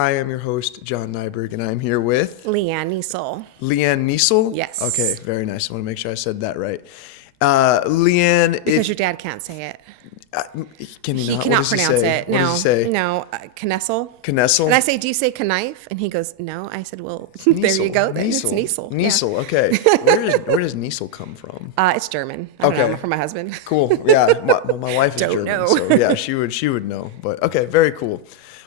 I am your host, Jon Nyberg, and I'm here with... Leanne Knesel. Leanne Knesel? Yes. Okay, very nice. I want to make sure I said that right. Leanne... Because your dad can't say it. Can he not? He cannot what does pronounce he say? it. What No. does he say? No. Knesel. Knesel? And I say, do you say knife? And he goes, no. I said, well, there you go. Then it's Knesel. Knesel, okay. Where does Knesel come from? It's German. I don't know. From my husband. Cool. Yeah. My wife is German, know. so yeah, she would know. But okay, very cool.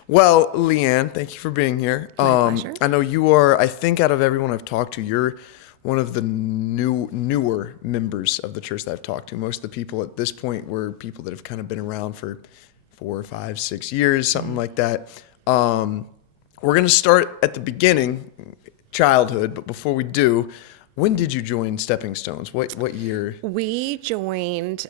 Well, Leanne, thank you for being here. My pleasure. I know you are, I think out of everyone I've talked to, you're one of the newer members of the church that I've talked to. Most of the people at this point were people that have kind of been around for 4, 5, 6 years, something like that. We're going to start at the beginning, childhood, but before we do, when did you join Stepping Stones? What year? We joined,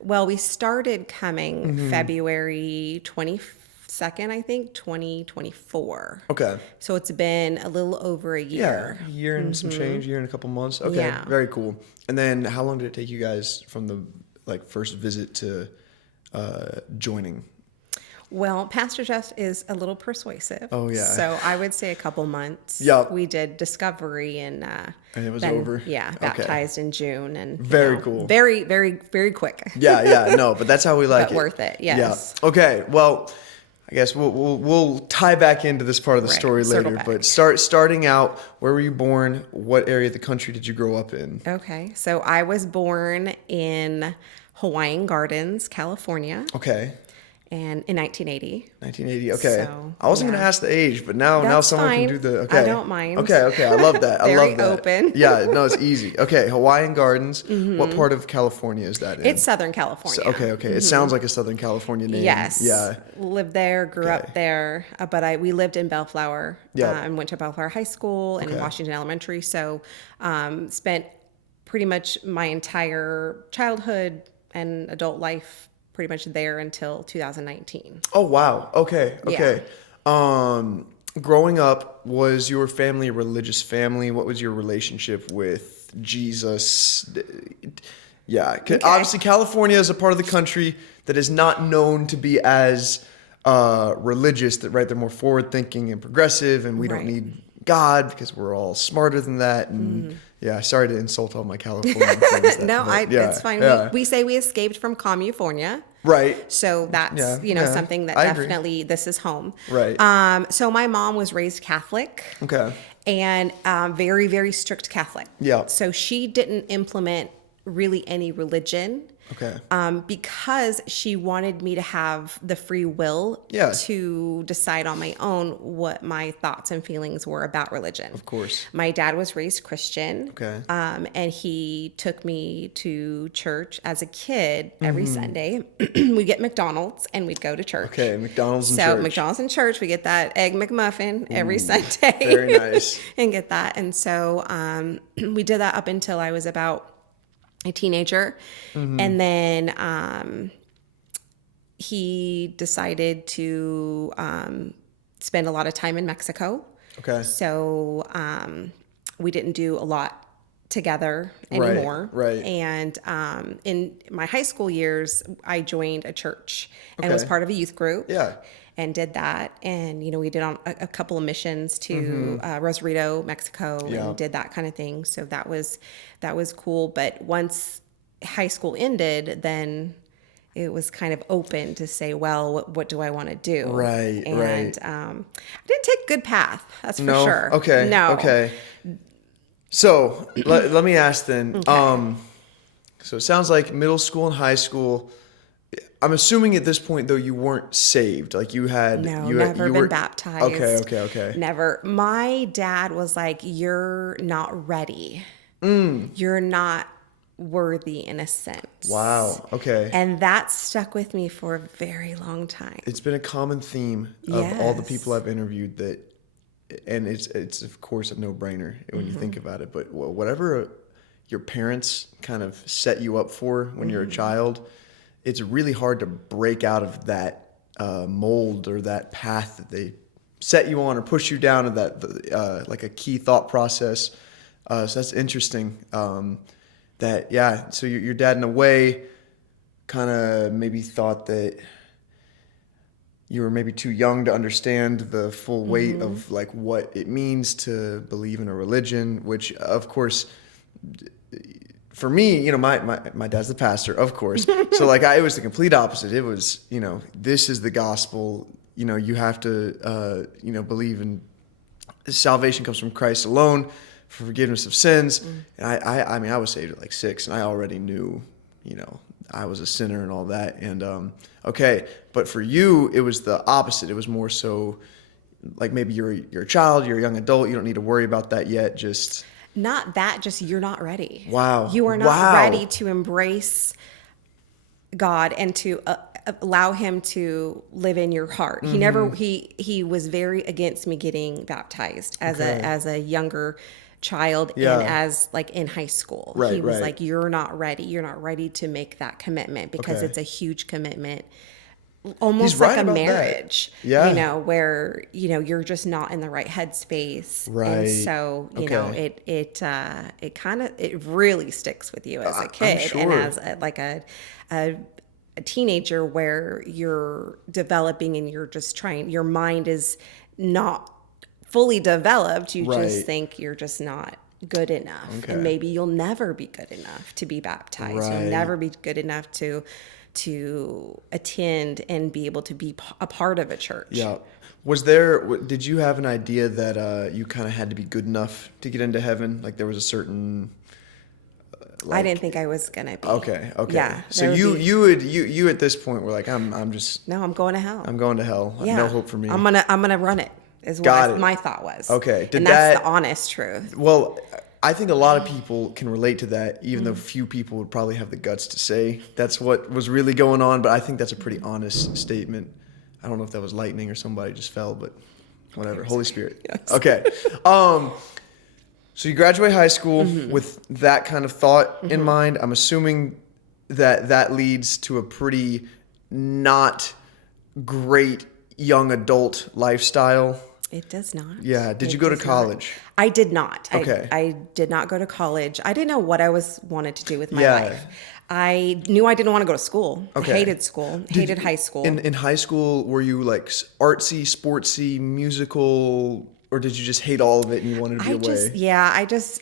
we started coming February 22nd, I think, 2024. Okay. So it's been a little over a year. Yeah, a year and some change, year and a couple months. Okay, Yeah. Very cool. And then how long did it take you guys from the first visit to joining? Well, Pastor Jeff is a little persuasive. Oh, yeah. So I would say a couple months. Yep. We did discovery and it was then, over? Yeah, baptized in June. And Very cool. Very, very, very quick. Yeah, no, but that's how we like but it. worth it, yes. Yeah. Okay, well, I guess we'll tie back into this part of the story circle later. back. But starting out, where were you born? What area of the country did you grow up in? Okay, so I was born in Hawaiian Gardens, California. Okay. And in 1980. 1980. Okay. So, I wasn't going to ask the age, but now someone fine. can do the. Okay. I don't mind. Okay. I love that. I love that. Very open. Yeah. No, it's easy. Okay. Hawaiian Gardens. What part of California is that in? It's Southern California. Okay. It sounds like a Southern California name. Yes. Yeah. Lived there, grew up there, but we lived in Bellflower. Yeah. And went to Bellflower High School and Washington Elementary. So, spent pretty much my entire childhood and adult life pretty much there until 2019. Oh wow. Okay. Growing up, was your family a religious family? What was your relationship with Jesus? Yeah. Obviously, California is a part of the country that is not known to be as religious. They're more forward thinking and progressive, and we don't need God because we're all smarter than that. And yeah, sorry to insult all my California friends. It's fine. Yeah. We say we escaped from Commufornia. Right. So that's, something that definitely, this is home. Right. So my mom was raised Catholic. Okay. And very, very strict Catholic. Yeah. So she didn't implement really any religion. Okay. Because she wanted me to have the free will to decide on my own what my thoughts and feelings were about religion. Of course. My dad was raised Christian. Okay. And he took me to church as a kid every Sunday. We'd get McDonald's and we'd go to church. Okay, McDonald's and church. So McDonald's and church, we get that Egg McMuffin every Sunday. Very nice. And get that. And so we did that up until I was about a teenager. And then he decided to spend a lot of time in Mexico. Okay. So we didn't do a lot together anymore. Right. And in my high school years, I joined a church and was part of a youth group. Yeah. And did that. And, we did on a couple of missions to Rosarito, Mexico, and did that kind of thing. So that was cool. But once high school ended, then it was kind of open to say, well, what do I want to do? Right, and, I didn't take a good path. That's for sure. Okay. No. Okay. So let me ask then. Okay. So it sounds like middle school and high school. I'm assuming at this point though you weren't saved. Like you had never been baptized. Okay. Never. My dad was like, "You're not ready. You're not worthy in a sense." Wow. Okay. And that stuck with me for a very long time. It's been a common theme of all the people I've interviewed and it's of course a no-brainer when you think about it. But whatever your parents kind of set you up for when you're a child, it's really hard to break out of that mold or that path that they set you on or push you down to that like a key thought process. So that's interesting. So your dad in a way kind of maybe thought that you were maybe too young to understand the full weight Mm-hmm. of like what it means to believe in a religion, which of course for me, you know, my dad's the pastor, of course. So like it was the complete opposite. It was, you know, this is the gospel. You know, you have to, you know, believe in salvation comes from Christ alone for forgiveness of sins. And I mean, I was saved at like 6 and I already knew, you know, I was a sinner and all that. And, okay. But for you, it was the opposite. It was more so like maybe you're a child, you're a young adult. You don't need to worry about that yet. Just Not that, just you're not ready. wow. You are not Wow. ready to embrace God and to allow him to live in your heart. He never he was very against me getting baptized as a younger child and as like in high school. Right, he was right. like, you're not ready. You're not ready to make that commitment because Okay. it's a huge commitment. Almost He's like right a about that. marriage, Yeah. you know, where, you know, you're just not in the right headspace. Right. And so, you know, Okay. it kind of, it really sticks with you as a I'm kid and sure. as a teenager where you're developing and you're just trying, your mind is not fully developed. You Right. just think you're just not good enough. Okay. And maybe you'll never be good enough to be baptized. Right. You'll never be good enough to attend and be able to be a part of a church. Yeah. Did you have an idea that you kind of had to be good enough to get into heaven? Like there was a certain I didn't think I was gonna be. Okay. Yeah. So there would be- you at this point were like, I'm going to hell. I'm going to hell. Yeah. No hope for me. I'm gonna run it. Is Got what it. my thought was. Okay. And that's the honest truth. Well, I think a lot of people can relate to that, even Mm. though few people would probably have the guts to say that's what was really going on. But I think that's a pretty honest statement. I don't know if that was lightning or somebody just fell, but whatever. Holy Spirit. Yes. Okay. So you graduate high school with that kind of thought in mind. I'm assuming that leads to a pretty not great young adult lifestyle. It does not. Yeah. Did It you go to does not. college? I did not. Okay. I did not go to college. I didn't know what I wanted to do with my Yeah. life. I knew I didn't want to go to school. Okay. I hated school. Hated high school. In high school, were you like artsy, sportsy, musical, or did you just hate all of it and you wanted to be away?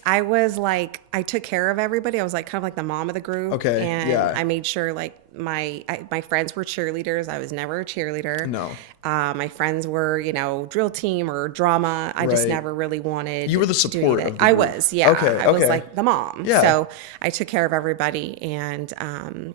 I was like, I took care of everybody. I was like kind of like the mom of the group. Okay, And yeah. I made sure like my friends were cheerleaders. I was never a cheerleader. No. My friends were, you know, drill team or drama. I just Right. never really wanted. You were the to do support anything. of the I group. was, yeah. Okay, I was okay. like the mom. Yeah. So I took care of everybody, and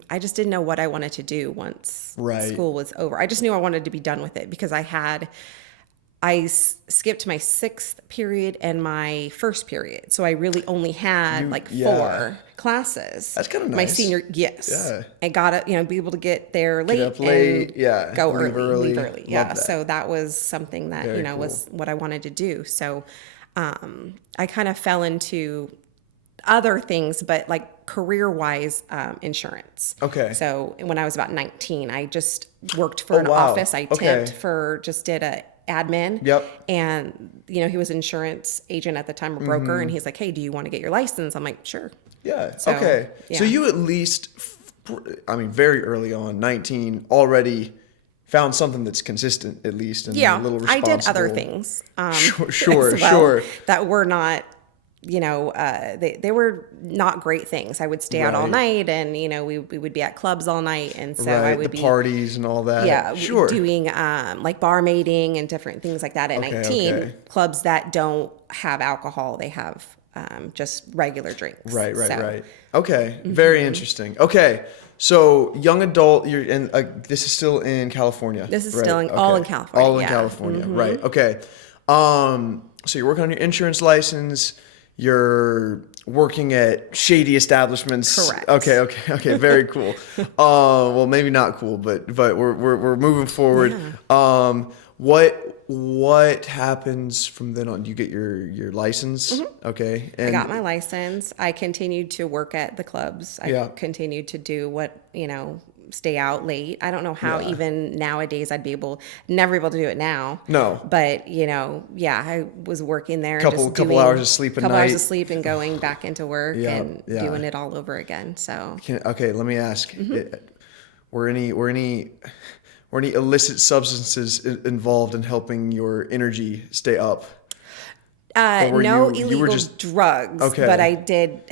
I just didn't know what I wanted to do once Right. school was over. I just knew I wanted to be done with it because I skipped my 6th period and my 1st period. So I really only had yeah. 4 classes. That's kinda My nice. senior, yes. Yeah. I got to, be able to get there late, up late, and yeah, go leave early, leave early. early. Love Yeah. that. So that was something that, Very was cool. what I wanted to do. So I kind of fell into other things, but like career-wise, insurance. Okay. So when I was about 19, I just worked for an wow. office. I Okay. temped just did a admin. Yep. And, he was an insurance agent at the time, a broker. And he's like, hey, do you want to get your license? I'm like, sure. Yeah. So, Okay. So yeah. you at least, very early on, 19, already found something that's consistent, at least, and Yeah. a little I responsible. did other things. Sure, as well, sure. That were not, they were not great things. I would stay out all Right. night, and, we would be at clubs all night. And so I Right. would The be parties and all that. Yeah, Sure. doing like barmaiding and different things like that at Okay, 19. okay. Clubs that don't have alcohol, they have just regular drinks. Right. So, Right. Okay. Very interesting. Okay. So young adult, you're in. This is still in California. This is right? still all in California, All in yeah. California. Right. Okay. So you're working on your insurance license. You're working at shady establishments. Correct. Okay. Very cool. Well, maybe not cool, but we're moving forward. Yeah. What happens from then on? Do you get your license? Okay. I got my license. I continued to work at the clubs. I Yeah. continued to do what, stay out late. I don't know how Yeah. even nowadays I'd never be able to do it now. No. But, I was working there. Couple hours of sleep a couple hours night. of sleep and going back into work Yeah, and yeah. doing it all over again. So Okay, let me ask. Mm-hmm. Were or any illicit substances involved in helping your energy stay up? Or No you were illegal just drugs, okay? but I did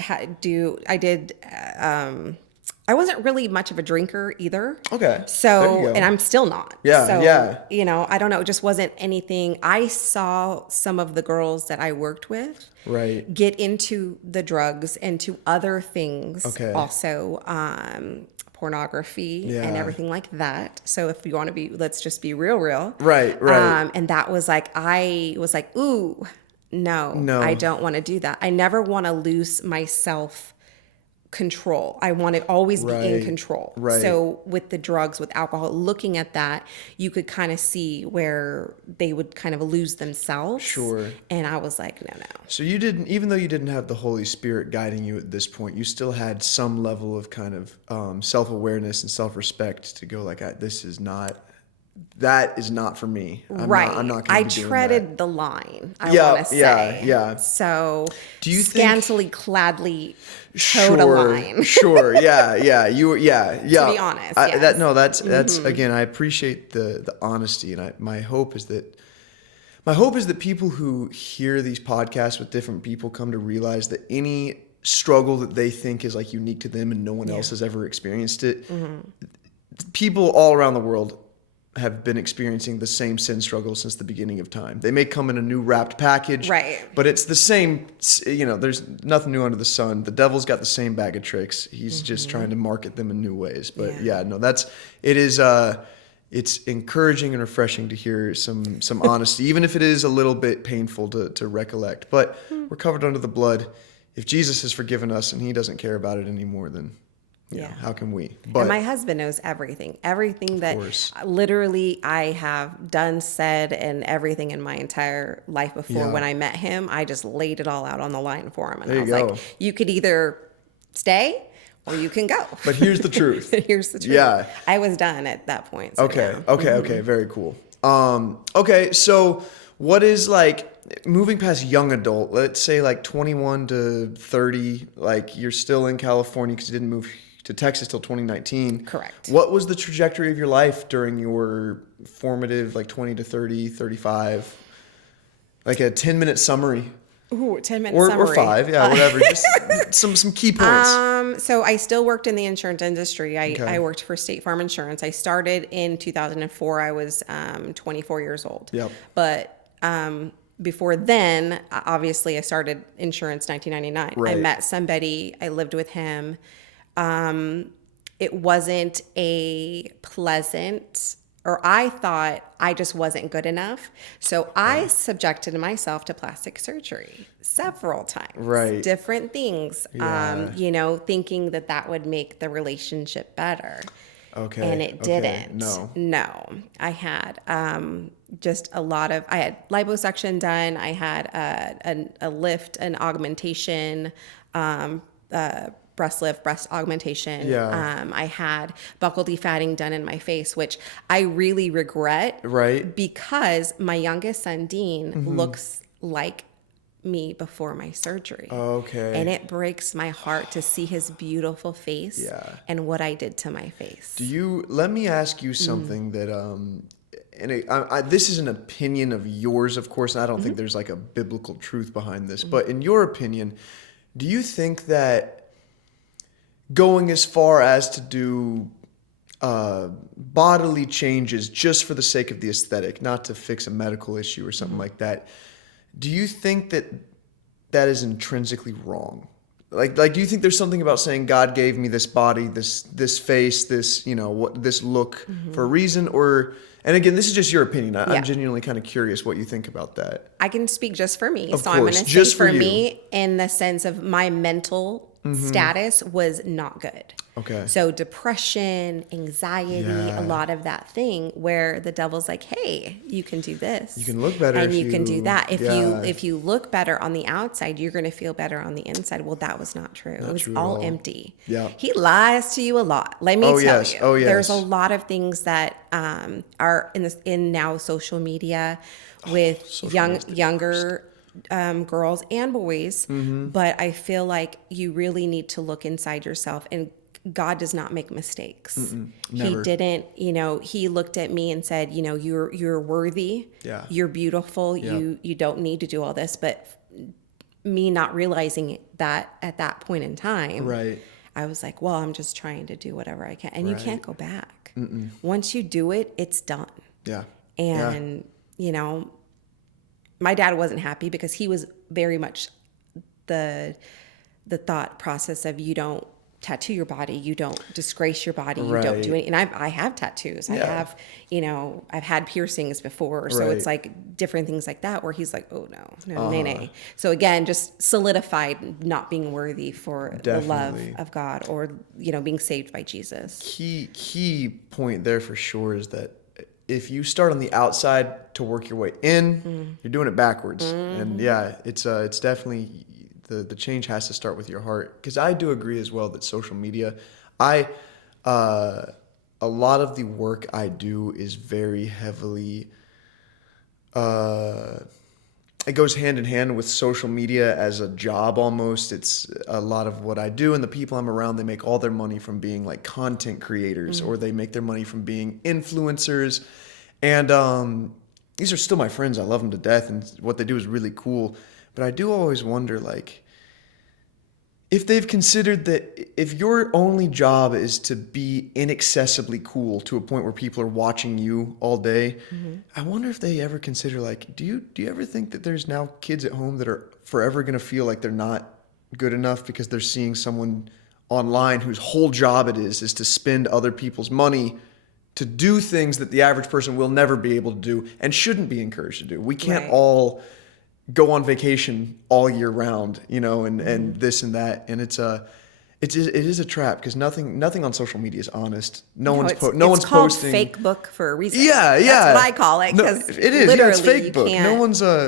I wasn't really much of a drinker either. Okay. There you So, go. and I'm still not. Yeah, So, yeah. I don't know. It just wasn't anything. I saw some of the girls that I worked with Right. get into the drugs and to other things Okay. also, pornography Yeah. and everything like that. So if you want to let's just be real. Right, right. And that was like, I was like, ooh, no, No. I don't want to do that. I never want to lose myself control. I want to always be in Right, control. right. So with the drugs, with alcohol, looking at that, you could kind of see where they would kind of lose themselves. Sure. And I was like, no. So you didn't, even though you didn't have the Holy Spirit guiding you at this point, you still had some level of kind of self-awareness and self-respect to go like, that is not for me. I'm not going to be doing treaded that. the line, I Yeah, want to say. yeah. So Do you think- scantily cladly towed a line. Sure. Yeah. You were, yeah. To be honest, yes. That's again, I appreciate the honesty, and my hope is that people who hear these podcasts with different people come to realize that any struggle that they think is like unique to them and no one else has ever experienced it, people all around the world have been experiencing the same sin struggle since the beginning of time. They may come in a new wrapped package, right? But it's the same. There's nothing new under the sun. The devil's got the same bag of tricks. He's just trying to market them in new ways. But it's encouraging and refreshing to hear some honesty, even if it is a little bit painful to recollect. But we're covered under the blood. If Jesus has forgiven us and he doesn't care about it anymore, then how can we? But and my husband knows everything that literally I have done, said, and everything in my entire life before. Yeah. When I met him, I just laid it all out on the line for him. And There I was you go. like, you could either stay or you can go. But here's the truth. Here's the truth. Yeah. I was done at that point. So Okay. Very cool. Okay. So what is like moving past young adult, let's say like 21 to 30, like you're still in California because you didn't move to Texas till 2019. Correct. What was the trajectory of your life during your formative, like 20 to 30, 35? Like a 10-minute summary. Ooh, 10-minute summary. Or 5, yeah, whatever. Just some key points. So I still worked in the insurance industry. I worked for State Farm Insurance. I started in 2004. I was 24 years old. Yep. But before then, obviously, I started insurance 1999. Right. I met somebody. I lived with him. It wasn't a pleasant, or I thought I just wasn't good enough. So I subjected myself to plastic surgery several times. Right. Different things, Yeah. Thinking that would make the relationship better. Okay. And it didn't. No. I had I had liposuction done. I had a lift, an augmentation, breast lift, breast augmentation. Yeah. I had buccal defatting done in my face, which I really regret. Right. Because my youngest son, Dean, looks like me before my surgery. Okay. And it breaks my heart to see his beautiful face and what I did to my face. Let me ask you something that, this is an opinion of yours, of course, and I don't think there's like a biblical truth behind this, but in your opinion, do you think that going as far as to do bodily changes just for the sake of the aesthetic, not to fix a medical issue or something like that, do you think that is intrinsically wrong? Like, do you think there's something about saying God gave me this body, this face, this, this look for a reason? Or, and again, this is just your opinion. I'm genuinely kind of curious what you think about that. I can speak just for me. Of so I'm going course, to just say for for you. me in the sense of my mental status was not good. Okay. So depression, anxiety, a lot of that thing where the devil's like, hey, you can do this. You can look better and if you can do that. yeah. If you look better on the outside, you're going to feel better on the inside. Well, that was not true. It was true at all all. empty. Yeah. He lies to you a lot. Let me tell you. Oh, yes. There's a lot of things that are in now social media with younger girls and boys, but I feel like you really need to look inside yourself and God does not make mistakes. Never. He didn't, he looked at me and said, you're worthy. Yeah. You're beautiful. Yep. You don't need to do all this. But me not realizing that at that point in time, Right. I was like, well, I'm just trying to do whatever I can. And you Right. can't go back. Once you do it, it's done. Yeah. And, my dad wasn't happy because he was very much the thought process of you don't tattoo your body, you don't disgrace your body, you don't do Right. it. And I have tattoos. I have, I've had piercings before. So it's Right. like different things like that where he's like, oh no. So again, just solidified not being worthy for the love Definitely. of God or, being saved by Jesus. Key point there for sure is that if you start on the outside to work your way in, you're doing it backwards. And yeah, it's definitely the change has to start with your heart. Because I do agree as well that social media, a lot of the work I do is very heavily, it goes hand in hand with social media as a job almost. It's a lot of what I do, and the people I'm around, they make all their money from being like content creators, or they make their money from being influencers. And these are still my friends. I love them to death, and what they do is really cool. But I do always wonder, like, if they've considered that if your only job is to be inaccessibly cool to a point where people are watching you all day, I wonder if they ever consider, like, do you ever think that there's now kids at home that are forever going to feel like they're not good enough because they're seeing someone online whose whole job it is to spend other people's money to do things that the average person will never be able to do and shouldn't be encouraged to do? We can't Right. all go on vacation all year round, and this and that. And it is a trap because nothing on social media is honest. No one's it's posting. called fake book for a reason. Yeah, yeah. That's what I call it. No, Because it is. literally Yeah, it's fake you book. can't.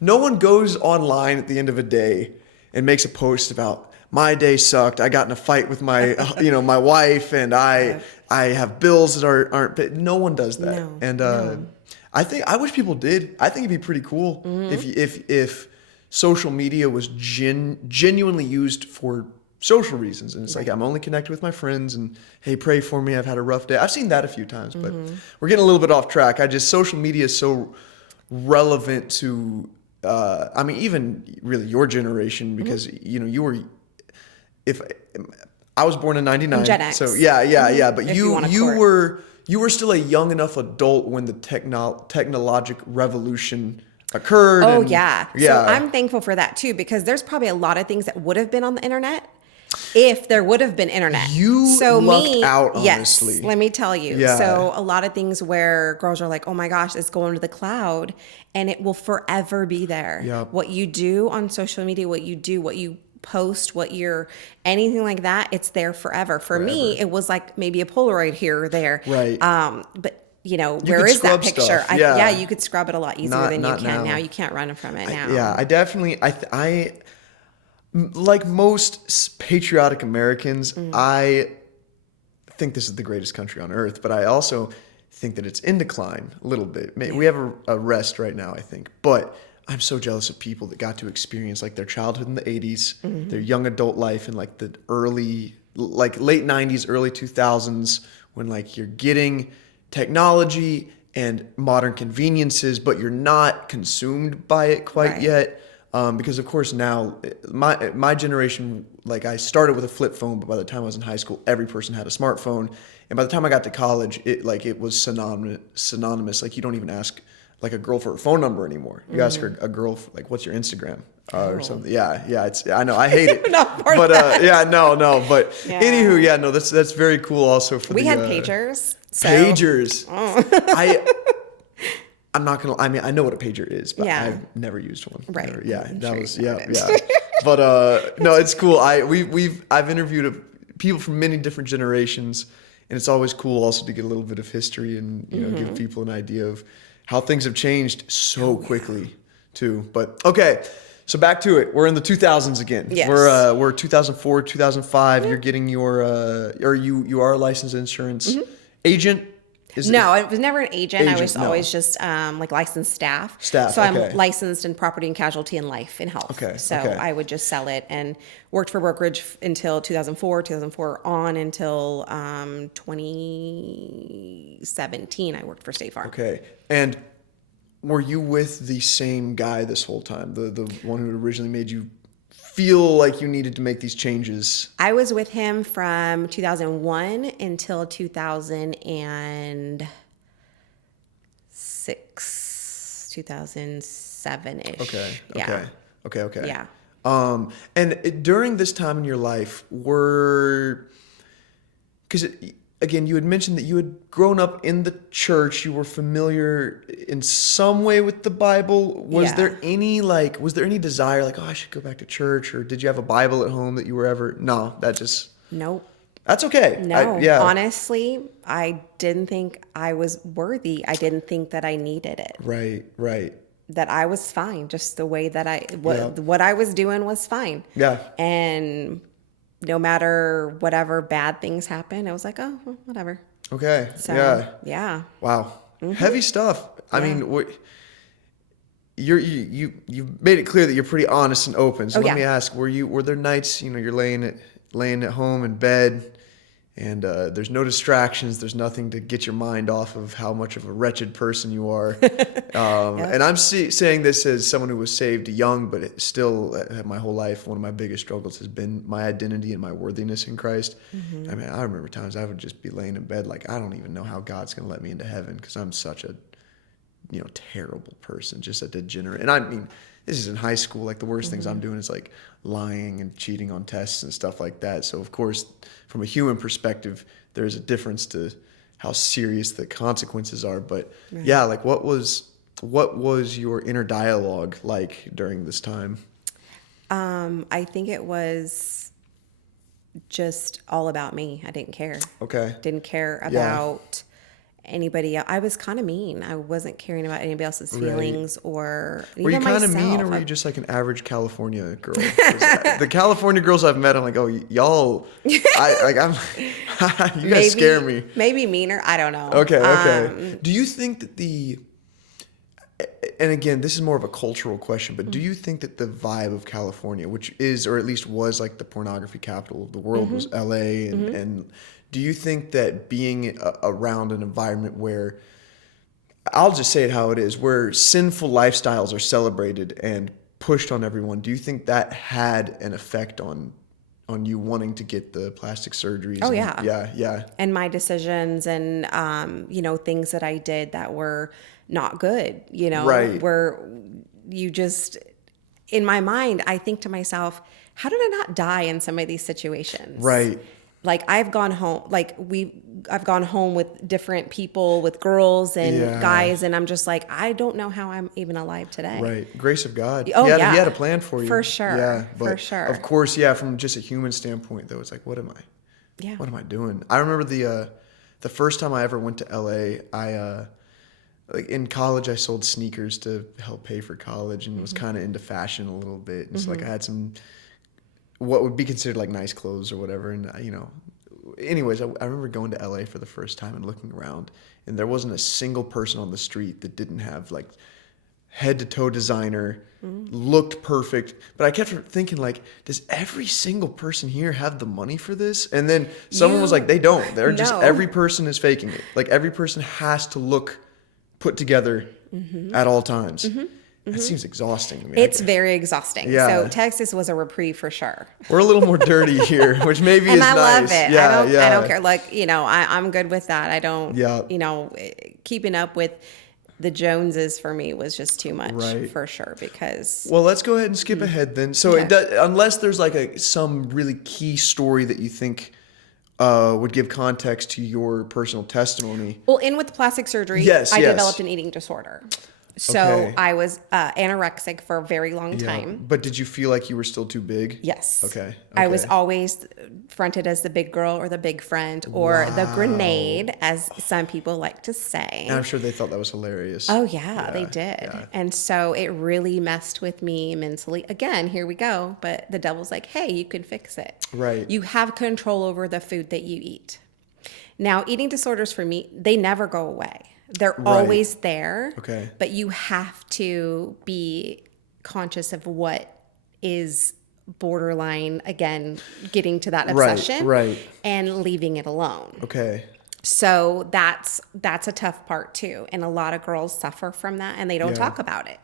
No one goes online at the end of a day and makes a post about my day sucked. I got in a fight with my my wife, and I have bills that aren't paid. No one does that. No, And no. I wish people did. I think it'd be pretty cool if social media was genuinely used for social reasons. And it's like, I'm only connected with my friends, and hey, pray for me. I've had a rough day. I've seen that a few times, but we're getting a little bit off track. Social media is so relevant to, even really your generation, because you were, if I was born in '99, Gen X. so yeah. But If you wanna you court. were you were still a young enough adult when the technologic revolution occurred. Oh, and, yeah. So I'm thankful for that too, because there's probably a lot of things that would have been on the internet if there would have been internet. You lucked out, honestly. Yes, let me tell you. Yeah. So a lot of things where girls are like, oh my gosh, it's going to the cloud and it will forever be there. Yep. What you do on social media, what you post, anything like that, it's there forever. For me, it was like maybe a Polaroid here or there. Right. But where could is that scrub picture? stuff. Yeah. You could scrub it a lot easier than you Not can now. now. You can't run from it now. Yeah, I definitely, I like most patriotic Americans, I think this is the greatest country on earth, but I also think that it's in decline a little bit. We have a rest right now, I think, but I'm so jealous of people that got to experience like their childhood in the 80s, their young adult life in like the late 90s, early 2000s, when like you're getting technology and modern conveniences, but you're not consumed by it quite Right. yet. Because of course now my generation, like I started with a flip phone, but by the time I was in high school, every person had a smartphone. And by the time I got to college, it was synonymous. Like you don't even ask like a girl for her phone number anymore. You ask her a girl like, what's your Instagram or something. Yeah. I know. I hate it. Not part but of that. But Yeah. anywho, that's very cool. Also for We had pagers. So. Pagers. I'm not gonna. I mean, I know what a pager is, but Yeah. I've never used one. Right. Never. Yeah, I'm that sure was you yeah, haven't. yeah. But no, it's cool. I've interviewed people from many different generations, and it's always cool also to get a little bit of history and give people an idea of how things have changed so quickly too. But okay. So back to it. We're in the 2000s again. Yes. We're 2004, 2005. You're getting your you are a licensed insurance agent. No, I was never an agent. I was no. always just like licensed staff. Staff, So okay. I'm licensed in property and casualty and life and health. Okay, So okay. I would just sell it and worked for brokerage until 2004 on until 2017. I worked for State Farm. Okay. And were you with the same guy this whole time? The one who originally made you feel like you needed to make these changes? I was with him from 2001 until 2006, 2007-ish. Okay. Yeah. Okay. Yeah. And during this time in your life, because again, you had mentioned that you had grown up in the church. You were familiar in some way with the Bible. Was there any desire like, oh, I should go back to church? Or did you have a Bible at home that you were ever? No, Nope. That's okay. No, honestly, I didn't think I was worthy. I didn't think that I needed it. Right. That I was fine. Just the way that what I was doing was fine. Yeah. And no matter whatever bad things happen, I was like, oh, well, whatever. Okay. So, yeah. Wow. Heavy stuff. I mean, you've made it clear that you're pretty honest and open. So let me ask, were there nights, you're laying at home in bed and there's no distractions, there's nothing to get your mind off of how much of a wretched person you are. And I'm saying this as someone who was saved young, but still my whole life, one of my biggest struggles has been my identity and my worthiness in Christ. I mean, I remember times I would just be laying in bed like, I don't even know how God's going to let me into heaven because I'm such a terrible person, just a degenerate. And I mean, this is in high school. Like the worst things I'm doing is like lying and cheating on tests and stuff like that. So of course, from a human perspective, there's a difference to how serious the consequences are. But yeah, like what was your inner dialogue like during this time? I think it was just all about me. I didn't care. Okay. Didn't care about anybody else. I was kind of mean. I wasn't caring about anybody else's feelings or were you kind of mean, or were you just like an average California girl? The California girls I've met, I'm like, oh, y'all, you guys scare me. Maybe meaner. I don't know. Okay. Do you think that and again, this is more of a cultural question, but do you think that the vibe of California, which is, or at least was like the pornography capital of the world, was LA, and do you think that being around an environment where, I'll just say it how it is, where sinful lifestyles are celebrated and pushed on everyone, do you think that had an effect on you wanting to get the plastic surgeries? Oh, yeah. And my decisions and, things that I did that were not good, Right. where you just, in my mind, I think to myself, how did I not die in some of these situations? Right. Like I've gone home with different people, with girls and guys, and I'm just like, I don't know how I'm even alive today. Right. Grace of God. Oh, He had a plan for you. For sure. Yeah. But for sure. Of course, from just a human standpoint, though, it's like, what am I doing? I remember the first time I ever went to LA, like in college, I sold sneakers to help pay for college and was kind of into fashion a little bit. And so like I had some what would be considered like nice clothes or whatever. And, anyways, I remember going to LA for the first time and looking around, and there wasn't a single person on the street that didn't have like head to toe designer, looked perfect. But I kept thinking like, does every single person here have the money for this? And then someone was like, they don't. They're just, every person is faking it. Like every person has to look put together at all times. That seems exhausting to me. It's very exhausting. Yeah. So Texas was a reprieve for sure. We're a little more dirty here, which maybe is nice. And I love it. Yeah, I don't care. Like, I'm good with that. I don't, keeping up with the Joneses for me was just too much for sure because. Well, let's go ahead and skip ahead then. So unless there's like some really key story that you think would give context to your personal testimony. Well, with plastic surgery, I developed an eating disorder. So I was anorexic for a very long time. But did you feel like you were still too big? Yes. Okay. I was always fronted as the big girl or the big friend or the grenade, as some people like to say. And I'm sure they thought that was hilarious. Oh, yeah, they did. Yeah. And so it really messed with me mentally. Again, here we go. But the devil's like, hey, you can fix it. Right. You have control over the food that you eat. Now, eating disorders for me, they never go away. They're Right. always there. Okay. But you have to be conscious of what is borderline, again, getting to that obsession Right. and leaving it alone. Okay. So that's a tough part too. And a lot of girls suffer from that and they don't talk about it.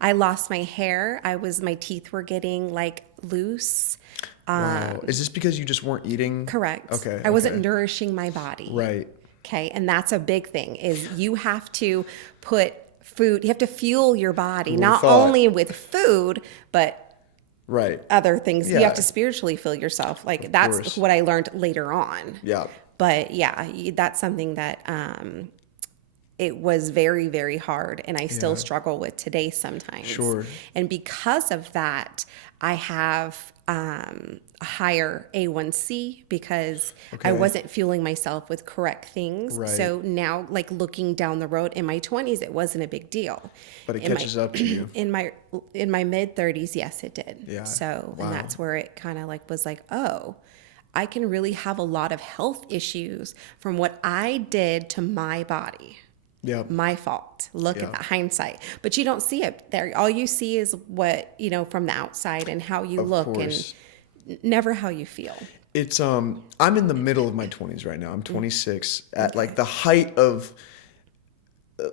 I lost my hair. My teeth were getting like loose. Wow. Is this because you just weren't eating? Correct. Okay. I wasn't nourishing my body. Right. Okay. And that's a big thing is you have to put food, you have to fuel your body, not only with food, but right. other things. Yeah. You have to spiritually fill yourself. Like that's course. what I learned later on. Yeah. But yeah, that's something that it was very, very hard. And I still struggle with today sometimes. Sure. And because of that, I have a higher A1C because I wasn't fueling myself with correct things. Right. So now, like looking down the road in my 20s, it wasn't a big deal. But it catches up to you. In my mid 30s, yes, it did. Yeah. So, Wow. and that's where it kind of like was like, oh, I can really have a lot of health issues from what I did to my body. Yep. My fault. Look at that hindsight. But you don't see it there. All you see is what, from the outside and how you look course. And never how you feel. It's I'm in the middle of my 20s right now. I'm 26 at like the height of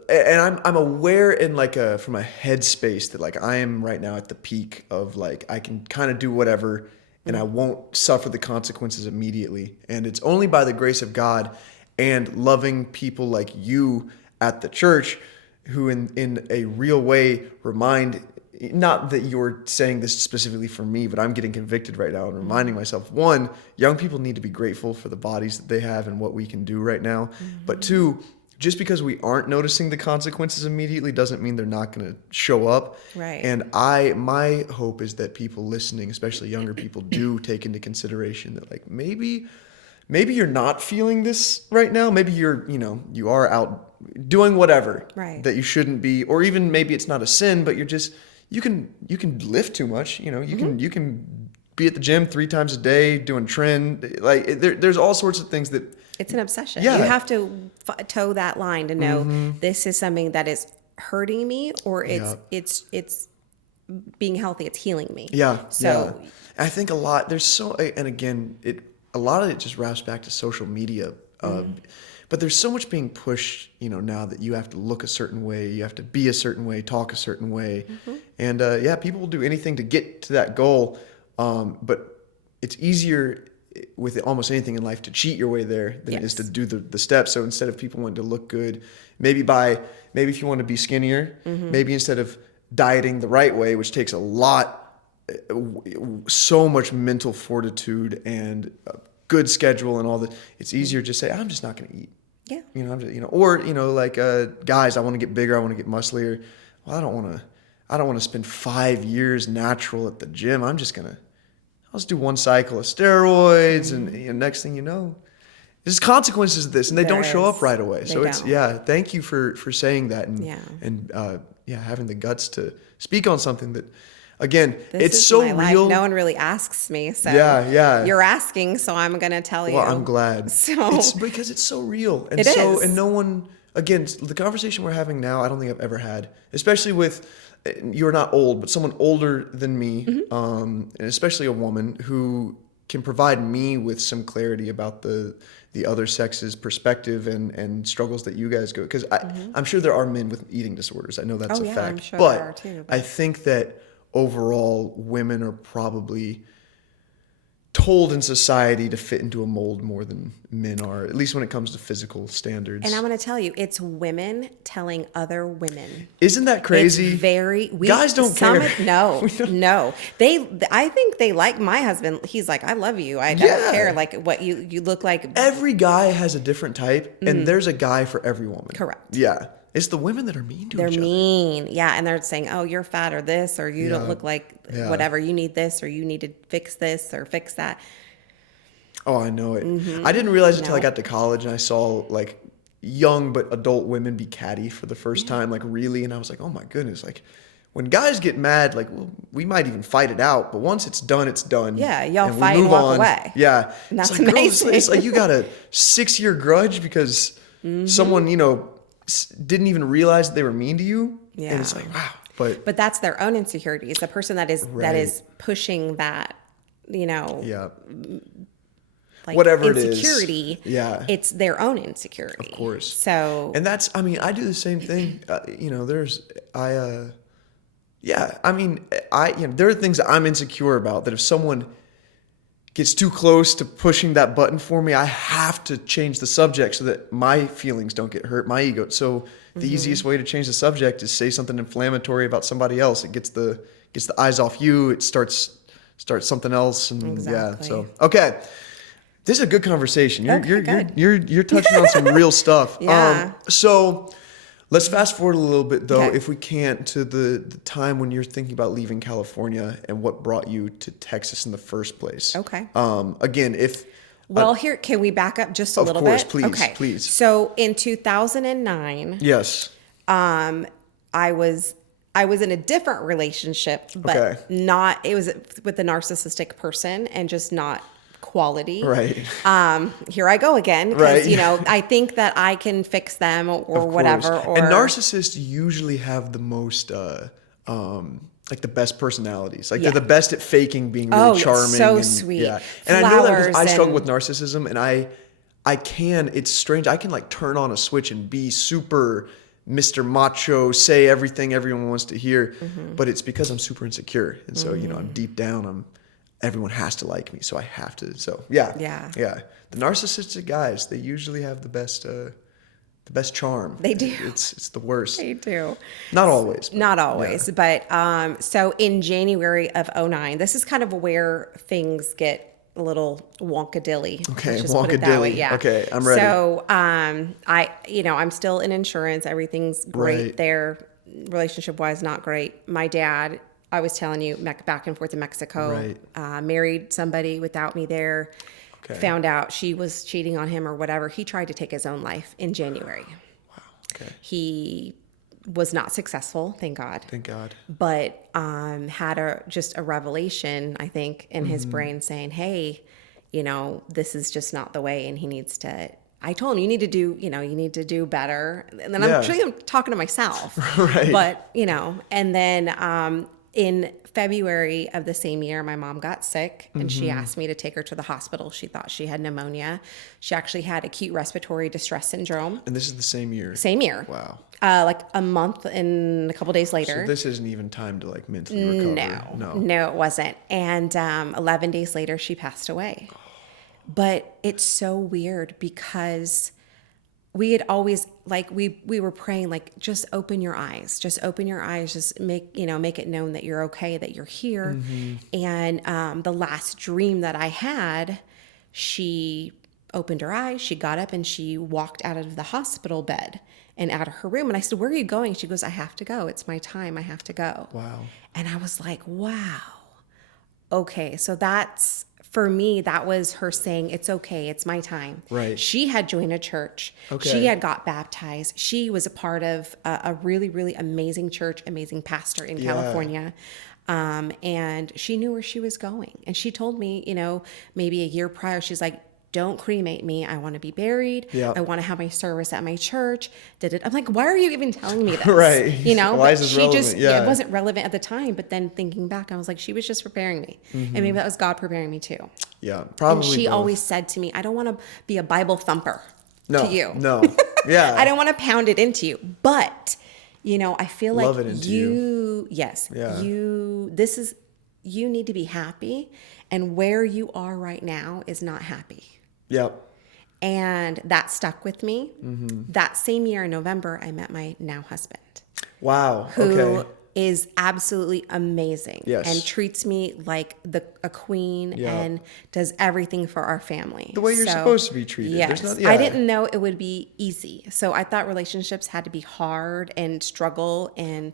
and I'm aware in like from a headspace that like I am right now at the peak of like I can kind of do whatever and I won't suffer the consequences immediately. And it's only by the grace of God and loving people like you at the church who in a real way remind, not that you're saying this specifically for me, but I'm getting convicted right now and reminding myself, one, young people need to be grateful for the bodies that they have and what we can do right now. But two, just because we aren't noticing the consequences immediately doesn't mean they're not going to show up. Right. And my hope is that people listening, especially younger people, do take into consideration that like maybe you're not feeling this right now. Maybe you are out doing whatever that you shouldn't be, or even maybe it's not a sin, but you can lift too much. You can be at the gym 3 times a day doing trend. Like there's all sorts of things that. It's an obsession. Yeah. You have to toe that line to know this is something that is hurting me or it's being healthy. It's healing me. Yeah. So yeah. I think a lot, and again, a lot of it just wraps back to social media. But there's so much being pushed, now that you have to look a certain way, you have to be a certain way, talk a certain way. And people will do anything to get to that goal. But it's easier with almost anything in life to cheat your way there than it is to do the steps. So instead of people wanting to look good, maybe if you want to be skinnier, maybe instead of dieting the right way, which takes so much mental fortitude and a good schedule and all that, it's easier to just say, I'm just not going to eat. Yeah. Guys, I want to get bigger. I want to get musclier. Well, I don't want to spend 5 years natural at the gym. I'll just do 1 cycle of steroids. And next thing you know, there's consequences of this and they don't show up right away. So thank you for saying that and having the guts to speak on something that, again, it's so real. No one really asks me. So you're asking, so I'm going to tell you. Well, I'm glad. So it's because it's so real. And it is. And no one, again, the conversation we're having now, I don't think I've ever had, especially with, you're not old, but someone older than me, and especially a woman who can provide me with some clarity about the other sex's perspective and struggles that you guys go. Because I'm sure there are men with eating disorders. I know that's a fact. I'm sure but there are too, I think that overall, women are probably told in society to fit into a mold more than men are, at least when it comes to physical standards. And I'm going to tell you, it's women telling other women. Isn't that crazy? It's guys don't care. No. I think they like my husband. He's like, I love you. I don't care like what you look like. Every guy has a different type, and there's a guy for every woman. Correct. Yeah. It's the women that are mean to each other. They're mean. Yeah. And they're saying, oh, you're fat or this, or you don't look like whatever. You need this, or you need to fix this or fix that. Oh, I know it. I didn't realize it until I got to college and I saw like young but adult women be catty for the first time, like really. And I was like, oh my goodness, like when guys get mad, like, well, we might even fight it out, but once it's done, it's done. Yeah, y'all and we fight and move walk on. away. Yeah. And that's it's like, amazing. Girls, it's like you got a 6-year grudge because someone, didn't even realize that they were mean to you. Yeah. And it's like, wow. But that's their own insecurities. The person that is pushing that, Yeah. like Whatever insecurity, it is. Yeah. it's their own insecurity. Of course. So, and that's, I do the same thing. There are things that I'm insecure about that if someone gets too close to pushing that button for me, I have to change the subject so that my feelings don't get hurt, my ego. So the easiest way to change the subject is say something inflammatory about somebody else. It gets the eyes off you. It starts something else. And exactly. So, okay. This is a good conversation. Good. You're touching on some real stuff. Yeah. So let's fast forward a little bit though, Okay. if we can, to the time when you're thinking about leaving California and what brought you to Texas in the first place. Okay. Again, if Well, here, can we back up just a little bit? Of course, please, please. So in 2009, yes, I was in a different relationship, but Okay. it was with a narcissistic person and just not quality. right. Here I go again. Because, Right. I think that I can fix them or whatever. Or, And narcissists usually have the most, like the best personalities. Like they're the best at faking being really charming. so and, sweet. Yeah. And I know that because I struggle and- with narcissism, and it's strange. I can like turn on a switch and be super Mr. Macho, say everything everyone wants to hear, but it's because I'm super insecure. And so, I'm deep down, everyone has to like me. So I have to. So yeah. The narcissistic guys, they usually have the best charm. They do. It's the worst. They do. Not always. But, Not always, but so in January of 2009, this is kind of where things get a little wonkadilly. Okay, Let's just put it that way. wonkadilly. Yeah. Okay, I'm ready. So I'm still in insurance. Everything's great Right. there. Relationship wise, not great. My dad, I was telling you, back and forth to Mexico, Right. married somebody without me there. Okay. Found out she was cheating on him or whatever. He tried to take his own life in January. Wow. Okay. He was not successful, thank God. Thank God. But had just a revelation, I think, in his brain saying, hey, this is just not the way, and he needs to. I told him, you need to do better. And then I'm talking to myself. Right. But, and then in February of the same year, my mom got sick and she asked me to take her to the hospital. She thought she had pneumonia. She actually had acute respiratory distress syndrome. And this is the same year. Same year. Wow. Like a month and a couple days later. So this isn't even time to like mentally recover. No, it wasn't. And 11 days later, she passed away. But it's so weird because we had always we were praying just open your eyes, just make it known that you're okay, that you're here. And the last dream that I had, she opened her eyes, she got up and she walked out of the hospital bed and out of her room. And I said, where are you going? She goes, I have to go. It's my time. I have to go. Wow. And I was like, wow. Okay. So for me, that was her saying, it's okay. It's my time. Right. She had joined a church. Okay. She had got baptized. She was a part of a really, really amazing church, amazing pastor in California. And she knew where she was going. And she told me, maybe a year prior, she's like, don't cremate me. I want to be buried. Yep. I want to have my service at my church. I'm like, why are you even telling me this? Right. But Why is this she relevant? it wasn't relevant at the time. But then thinking back, I was like, she was just preparing me. And maybe that was God preparing me too. Yeah, probably. And she both. always said to me, I don't want to be a Bible thumper to you. No. Yeah. I don't want to pound it into you. But, I feel like Love it into you. Yes. Yeah. You need to be happy. And where you are right now is not happy. Yep. And that stuck with me. That same year in November, I met my now husband. Wow. Who is absolutely amazing. Yes. And treats me like a queen and does everything for our family. The way you're supposed to be treated. Yes. I didn't know it would be easy. So I thought relationships had to be hard and struggle and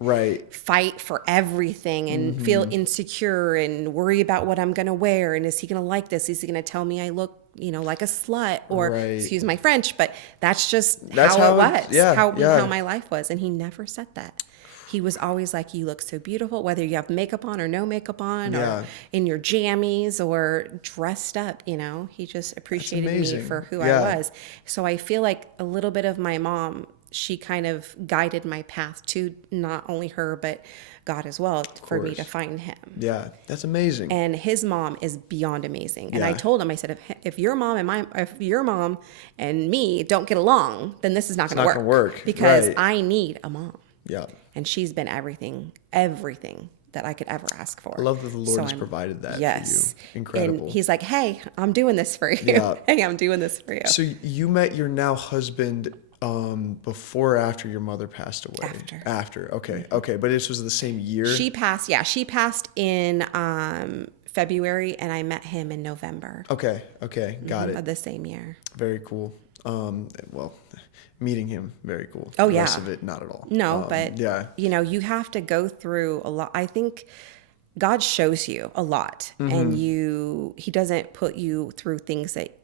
fight for everything and feel insecure and worry about what I'm going to wear. And is he going to like this? Is he going to tell me I look like a slut or excuse my French, but that's how it was, how my life was. And he never said that. he was always like, you look so beautiful, whether you have makeup on or no makeup on, Yeah. or in your jammies or dressed up, you know, he just appreciated me amazing. for who Yeah. I was. So I feel like a little bit of my mom, she kind of guided my path to not only her, but God as well, for me to find him. Yeah, that's amazing. And his mom is beyond amazing. And I Yeah. told him, I said, if your mom and me don't get along, then this is not going to not gonna work. because Right. I need a mom. Yeah. And she's been everything that I could ever ask for. I love that the Lord has I'm- provided that yes. for you. Incredible. And he's like, hey, I'm doing this for you. Yeah. Hey, I'm doing this for you. So you met your now husband before or after your mother passed away? After. Okay. Okay. But this was the same year? She passed in February, and I met him in November. Okay. Okay. Got Of it. the same year. Very cool. Well, meeting him, very cool. Oh, the yeah. rest of it, not at all. No, but yeah. you know, you have to go through a lot. I think God shows you a lot, and he doesn't put you through things that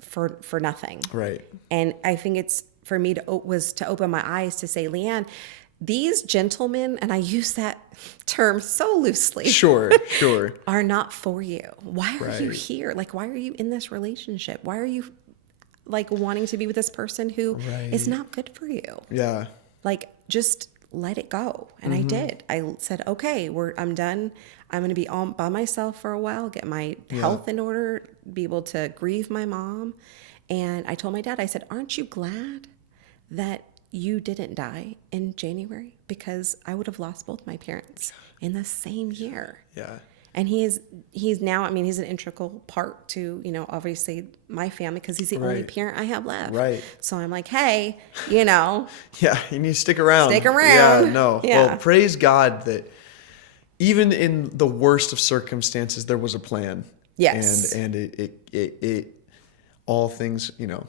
for nothing. Right. And I think it's for me to open my eyes to say, Leanne, these gentlemen, and I use that term so loosely, Sure. are not for you. Why are you Right. here? Like, why are you in this relationship? Why are you like wanting to be with this person who is not good for you? Yeah. Like, just let it go. And I did. I said, okay, I'm done. I'm going to be all by myself for a while, get my health in order, be able to grieve my mom. And I told my dad, I said, aren't you glad that you didn't die in January? Because I would have lost both my parents in the same year. Yeah. And he's now, I mean, he's an integral part to, you know, obviously my family, because he's the only parent I have left. Right. So I'm like, hey, you know. Yeah, you need to stick around. Yeah, no. Yeah. Well, praise God that even in the worst of circumstances, there was a plan. Yes. And it all things, you know,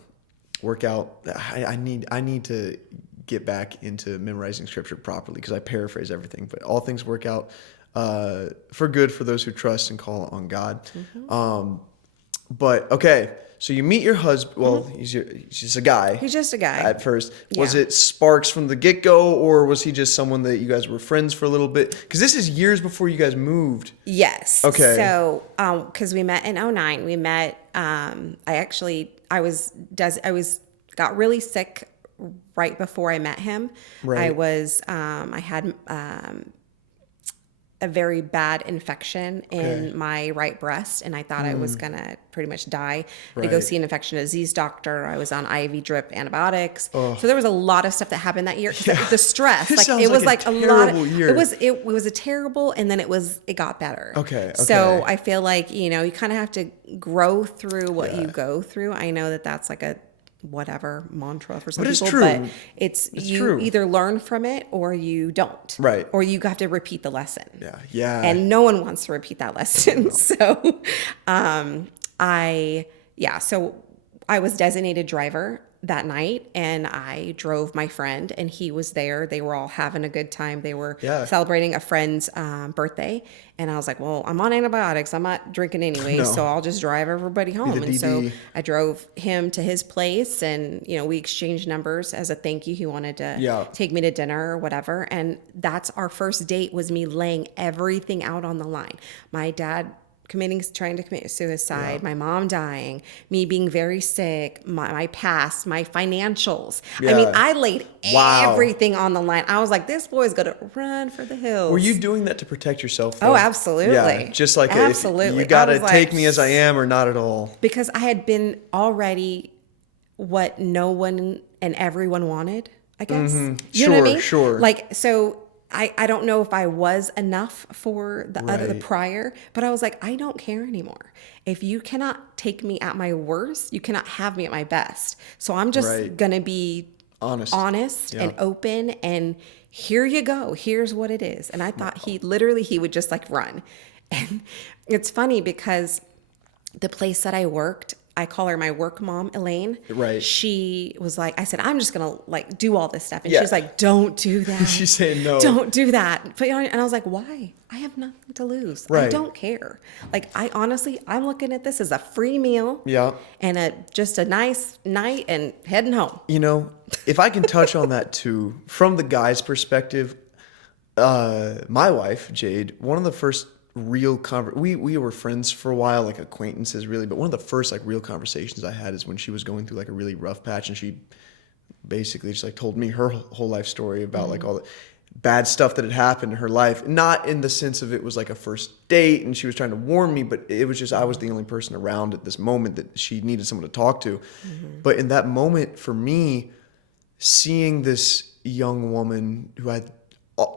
work out. I need to get back into memorizing scripture properly because I paraphrase everything, but all things work out for good for those who trust and call on God. But okay, so you meet your husband. Well, he's just a guy. He's just a guy. At first, was it sparks from the get-go, or was he just someone that you guys were friends for a little bit? Because this is years before you guys moved. Yes. Okay. So, because we met in 2009, we met. Got really sick right before I met him. Right. I had a very bad infection in my right breast, and I thought I was gonna pretty much die. To go see an infectious disease doctor. I was on IV drip antibiotics. So there was a lot of stuff that happened that year. The stress, This like sounds it was like like a a lot. terrible year. It was a terrible, and then it got better. Okay. So I feel like, you know, you kind of have to grow through what you go through. I know that that's like a whatever mantra for some But it's people, true. but it's you true. either learn from it or you don't. Right. Or you have to repeat the lesson. Yeah. And no one wants to repeat that lesson. So so I was designated driver that night, and I drove my friend, and he was there. They were all having a good time. They were celebrating a friend's birthday, and I was like, well, I'm on antibiotics. I'm not drinking anyway, so I'll just drive everybody home. And so I drove him to his place, and, you know, we exchanged numbers as a thank you. He wanted to take me to dinner or whatever. And that's our first date, was me laying everything out on the line. My dad trying to commit suicide, my mom dying, me being very sick, my past, my financials. I mean, I laid everything on the line. I was like, this boy's gonna run for the hills. Were you doing that to protect yourself, though? Oh, absolutely. Yeah, just like absolutely. You gotta take me as I am or not at all. Because I had been already what no one and everyone wanted, I guess. You know what I mean? Sure. Like, so I don't know if I was enough for the prior, but I was like, I don't care anymore. If you cannot take me at my worst, you cannot have me at my best. So I'm just going to be honest and open, and here you go. Here's what it is. And I thought he would just like run. And it's funny because the place that I worked, I call her my work mom, Elaine. Right. She was like, I said, I'm just going to like do all this stuff. And she's like, don't do that. She's saying no. Don't do that. But, and I was like, why? I have nothing to lose. Right. I don't care. Like, I'm looking at this as a free meal. Yeah. And just a nice night and heading home. You know, if I can touch on that too, from the guy's perspective, My wife, Jade, one of the first real we were friends for a while, like acquaintances really, but one of the first like real conversations I had is when she was going through like a really rough patch, and she basically just like told me her whole life story about like all the bad stuff that had happened in her life, not in the sense of it was like a first date and she was trying to warn me, but it was just I was the only person around at this moment that she needed someone to talk to. But in that moment for me, seeing this young woman who I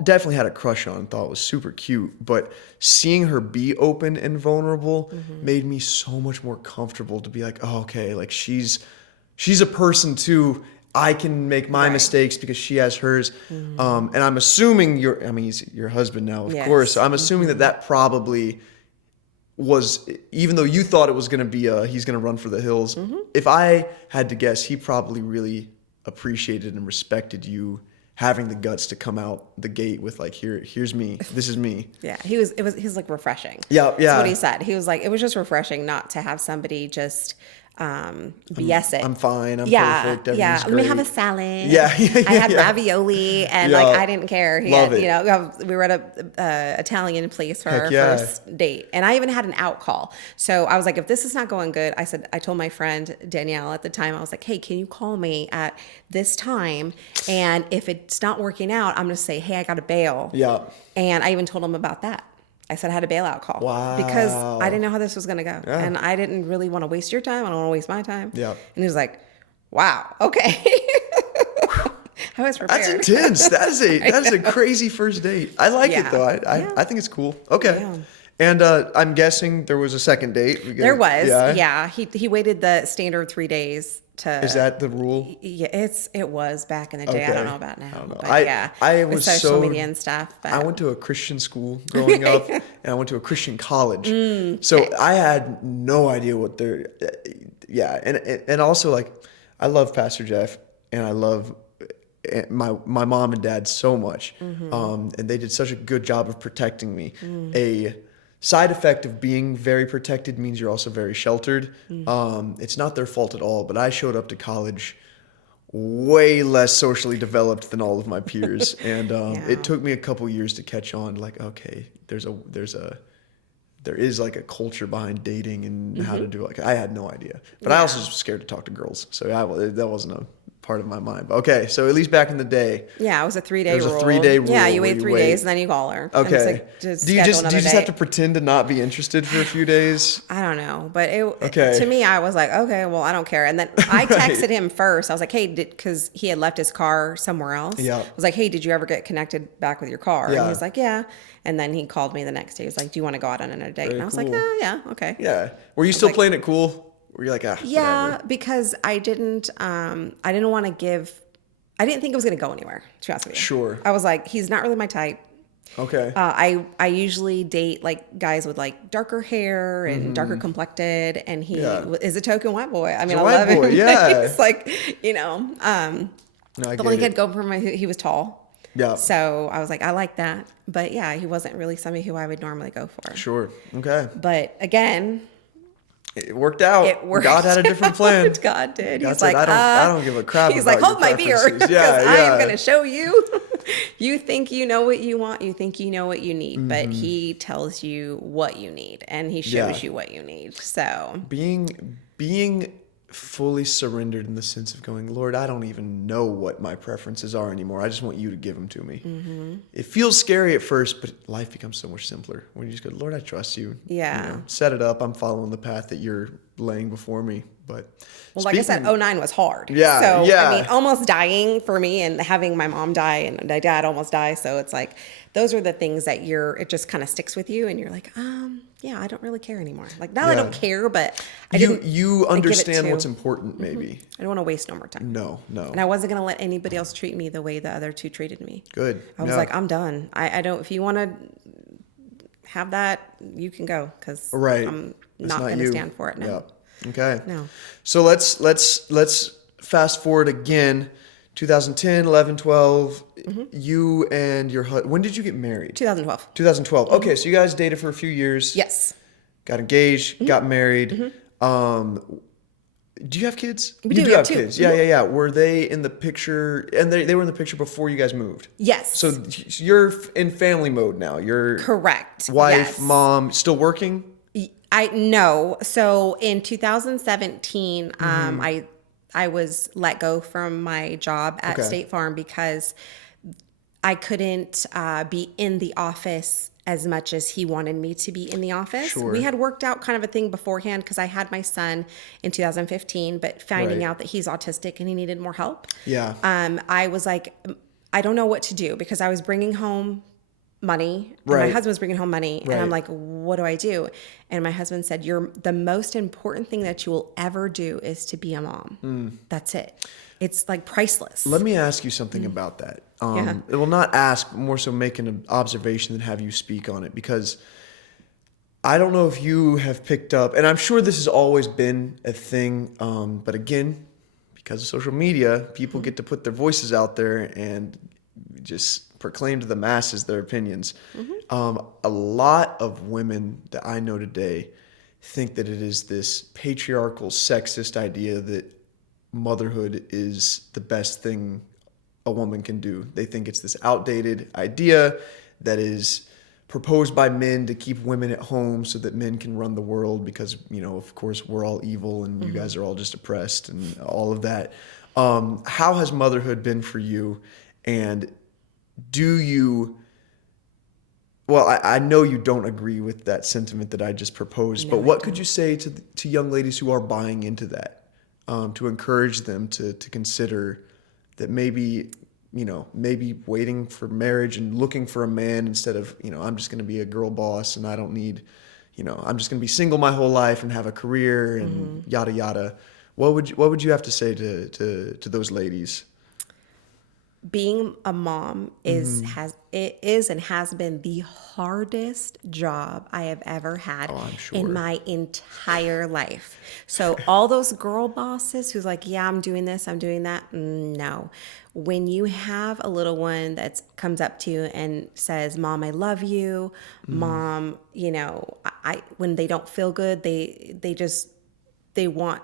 definitely had a crush on, thought was super cute, but seeing her be open and vulnerable made me so much more comfortable to be like, oh, okay, like she's a person too. I can make my mistakes because she has hers. And I'm assuming he's your husband now, of course. So I'm assuming that probably was, even though you thought it was going to be he's going to run for the hills. If I had to guess, he probably really appreciated and respected you having the guts to come out the gate with like, here's me, this is me. Yeah, he was like refreshing. Yeah. That's what he said. He was like, it was just refreshing not to have somebody just BS it. I'm fine. I'm perfect. Everything's Let great. me have a salad. Yeah. I had ravioli and like I didn't care. Love it. We were at a Italian place for our yeah. first date, and I even had an out call. So I was like, if this is not going good, I told my friend Danielle at the time, I was like, hey, can you call me at this time? And if it's not working out, I'm gonna say, hey, I got to bail. Yeah. And I even told him about that. I said I had a bailout call. Wow. Because I didn't know how this was going to go. Yeah. And I didn't really want to waste your time. I don't want to waste my time. Yeah. And he was like, wow, okay. I was prepared. That's intense. That is a crazy first date. I like it though. I think it's cool. Okay. Yeah. And I'm guessing there was a second date. There was. Yeah. He waited the standard 3 days to. Is that the rule? Yeah, it was back in the day. Okay. I don't know about now. I don't know. But I was with social media and stuff. But. I went to a Christian school growing up, and I went to a Christian college. So I had no idea what they're. Yeah, and also like, I love Pastor Jeff, and I love my mom and dad so much, and they did such a good job of protecting me. A side effect of being very protected means you're also very sheltered. It's not their fault at all, but I showed up to college way less socially developed than all of my peers, and it took me a couple years to catch on. Like, okay, there is like a culture behind dating and how to do it. Like, I had no idea, but I also was scared to talk to girls, so that wasn't a part of my mind. But okay, so at least back in the day. Yeah, it was a 3-day rule. It was a 3-day rule. Yeah, you wait 3 days and then you call her. Okay. Like, do you just have to pretend to not be interested for a few days? I don't know, but to me, I was like, okay, well, I don't care. And then I texted him first. I was like, hey, because he had left his car somewhere else. Yeah. I was like, hey, did you ever get connected back with your car? Yeah. And he was like, yeah. And then he called me the next day. He was like, do you want to go out on another date? And I was like, oh, yeah, okay. Yeah. Were you still playing it cool? Were you like, yeah, whatever? Because I didn't want to give. I didn't think it was going to go anywhere, to be honest with you. Sure. I was like, he's not really my type. Okay. I usually date like guys with like darker hair and darker complected, and he is a token white boy. I mean, I love him. Yeah. It's like, the only kid go from he was tall. Yeah. So I was like, I like that. But yeah, he wasn't really somebody who I would normally go for. Sure. Okay. But again, it worked out. God had a different plan. God did. God he's said, like, I don't give a crap. He's about like, hold your my beer, preferences. because I am going to show you. You think you know what you want. You think you know what you need, but he tells you what you need, and he shows you what you need. So being fully surrendered in the sense of going, Lord, I don't even know what my preferences are anymore. I just want you to give them to me. It feels scary at first, but life becomes so much simpler when you just go, Lord, I trust you. Yeah. Set it up. I'm following the path that you're laying before me. But like I said, 2009 was hard. Yeah. So, yeah. I mean, almost dying for me and having my mom die and my dad almost die. So it's like, those are the things that it just kind of sticks with you. And you're like, yeah, I don't really care anymore. Like, now I don't care, but you understand what's important, maybe. I don't want to waste no more time. No. And I wasn't going to let anybody else treat me the way the other two treated me. Good. I was like, I'm done. I don't, if you want to have that, you can go, because I'm not going to stand for it. No. Yeah. Okay. No. So let's fast forward again. 2010, 11, 12. You and your husband. When did you get married? 2012. 2012. Okay, so you guys dated for a few years. Yes. Got engaged. Got married. Do you have kids? We You do have have two. kids. Yeah. Were they in the picture? And they were in the picture before you guys moved? Yes. So you're in family mode now. You're Correct. wife, Yes. mom, still working? I know. So in 2017, I was let go from my job at Okay. State Farm because I couldn't be in the office as much as he wanted me to be in the office. Sure. We had worked out kind of a thing beforehand because I had my son in 2015, but finding Right. out that he's autistic and he needed more help. Yeah. I was like, I don't know what to do because I was bringing home money and my Right. husband was bringing home money and I'm Right. like, what do I do? And my husband said, the most important thing that you will ever do is to be a mom. That's it. It's like priceless. Let me ask you something about that. Yeah. It will not ask, more so make an observation than have you speak on it, because I don't know if you have picked up, and I'm sure this has always been a thing, but again, because of social media, people get to put their voices out there and just proclaim to the masses their opinions. A lot of women that I know today think that it is this patriarchal, sexist idea that motherhood is the best thing a woman can do. They think it's this outdated idea that is proposed by men to keep women at home so that men can run the world because, of course, we're all evil and you guys are all just oppressed and all of that. How has motherhood been for you? And do you... Well, I know you don't agree with that sentiment that I just proposed, but what could you say to young ladies who are buying into that, to encourage them to consider that maybe waiting for marriage and looking for a man instead of, I'm just going to be a girl boss and I don't need, I'm just going to be single my whole life and have a career and yada, yada. What would you have to say to those ladies? Being a mom is and has been the hardest job I have ever had in my entire life. So all those girl bosses who's like, yeah, I'm doing this, I'm doing that. No. When you have a little one that comes up to you and says, Mom, I love you. Mom, when they don't feel good, they want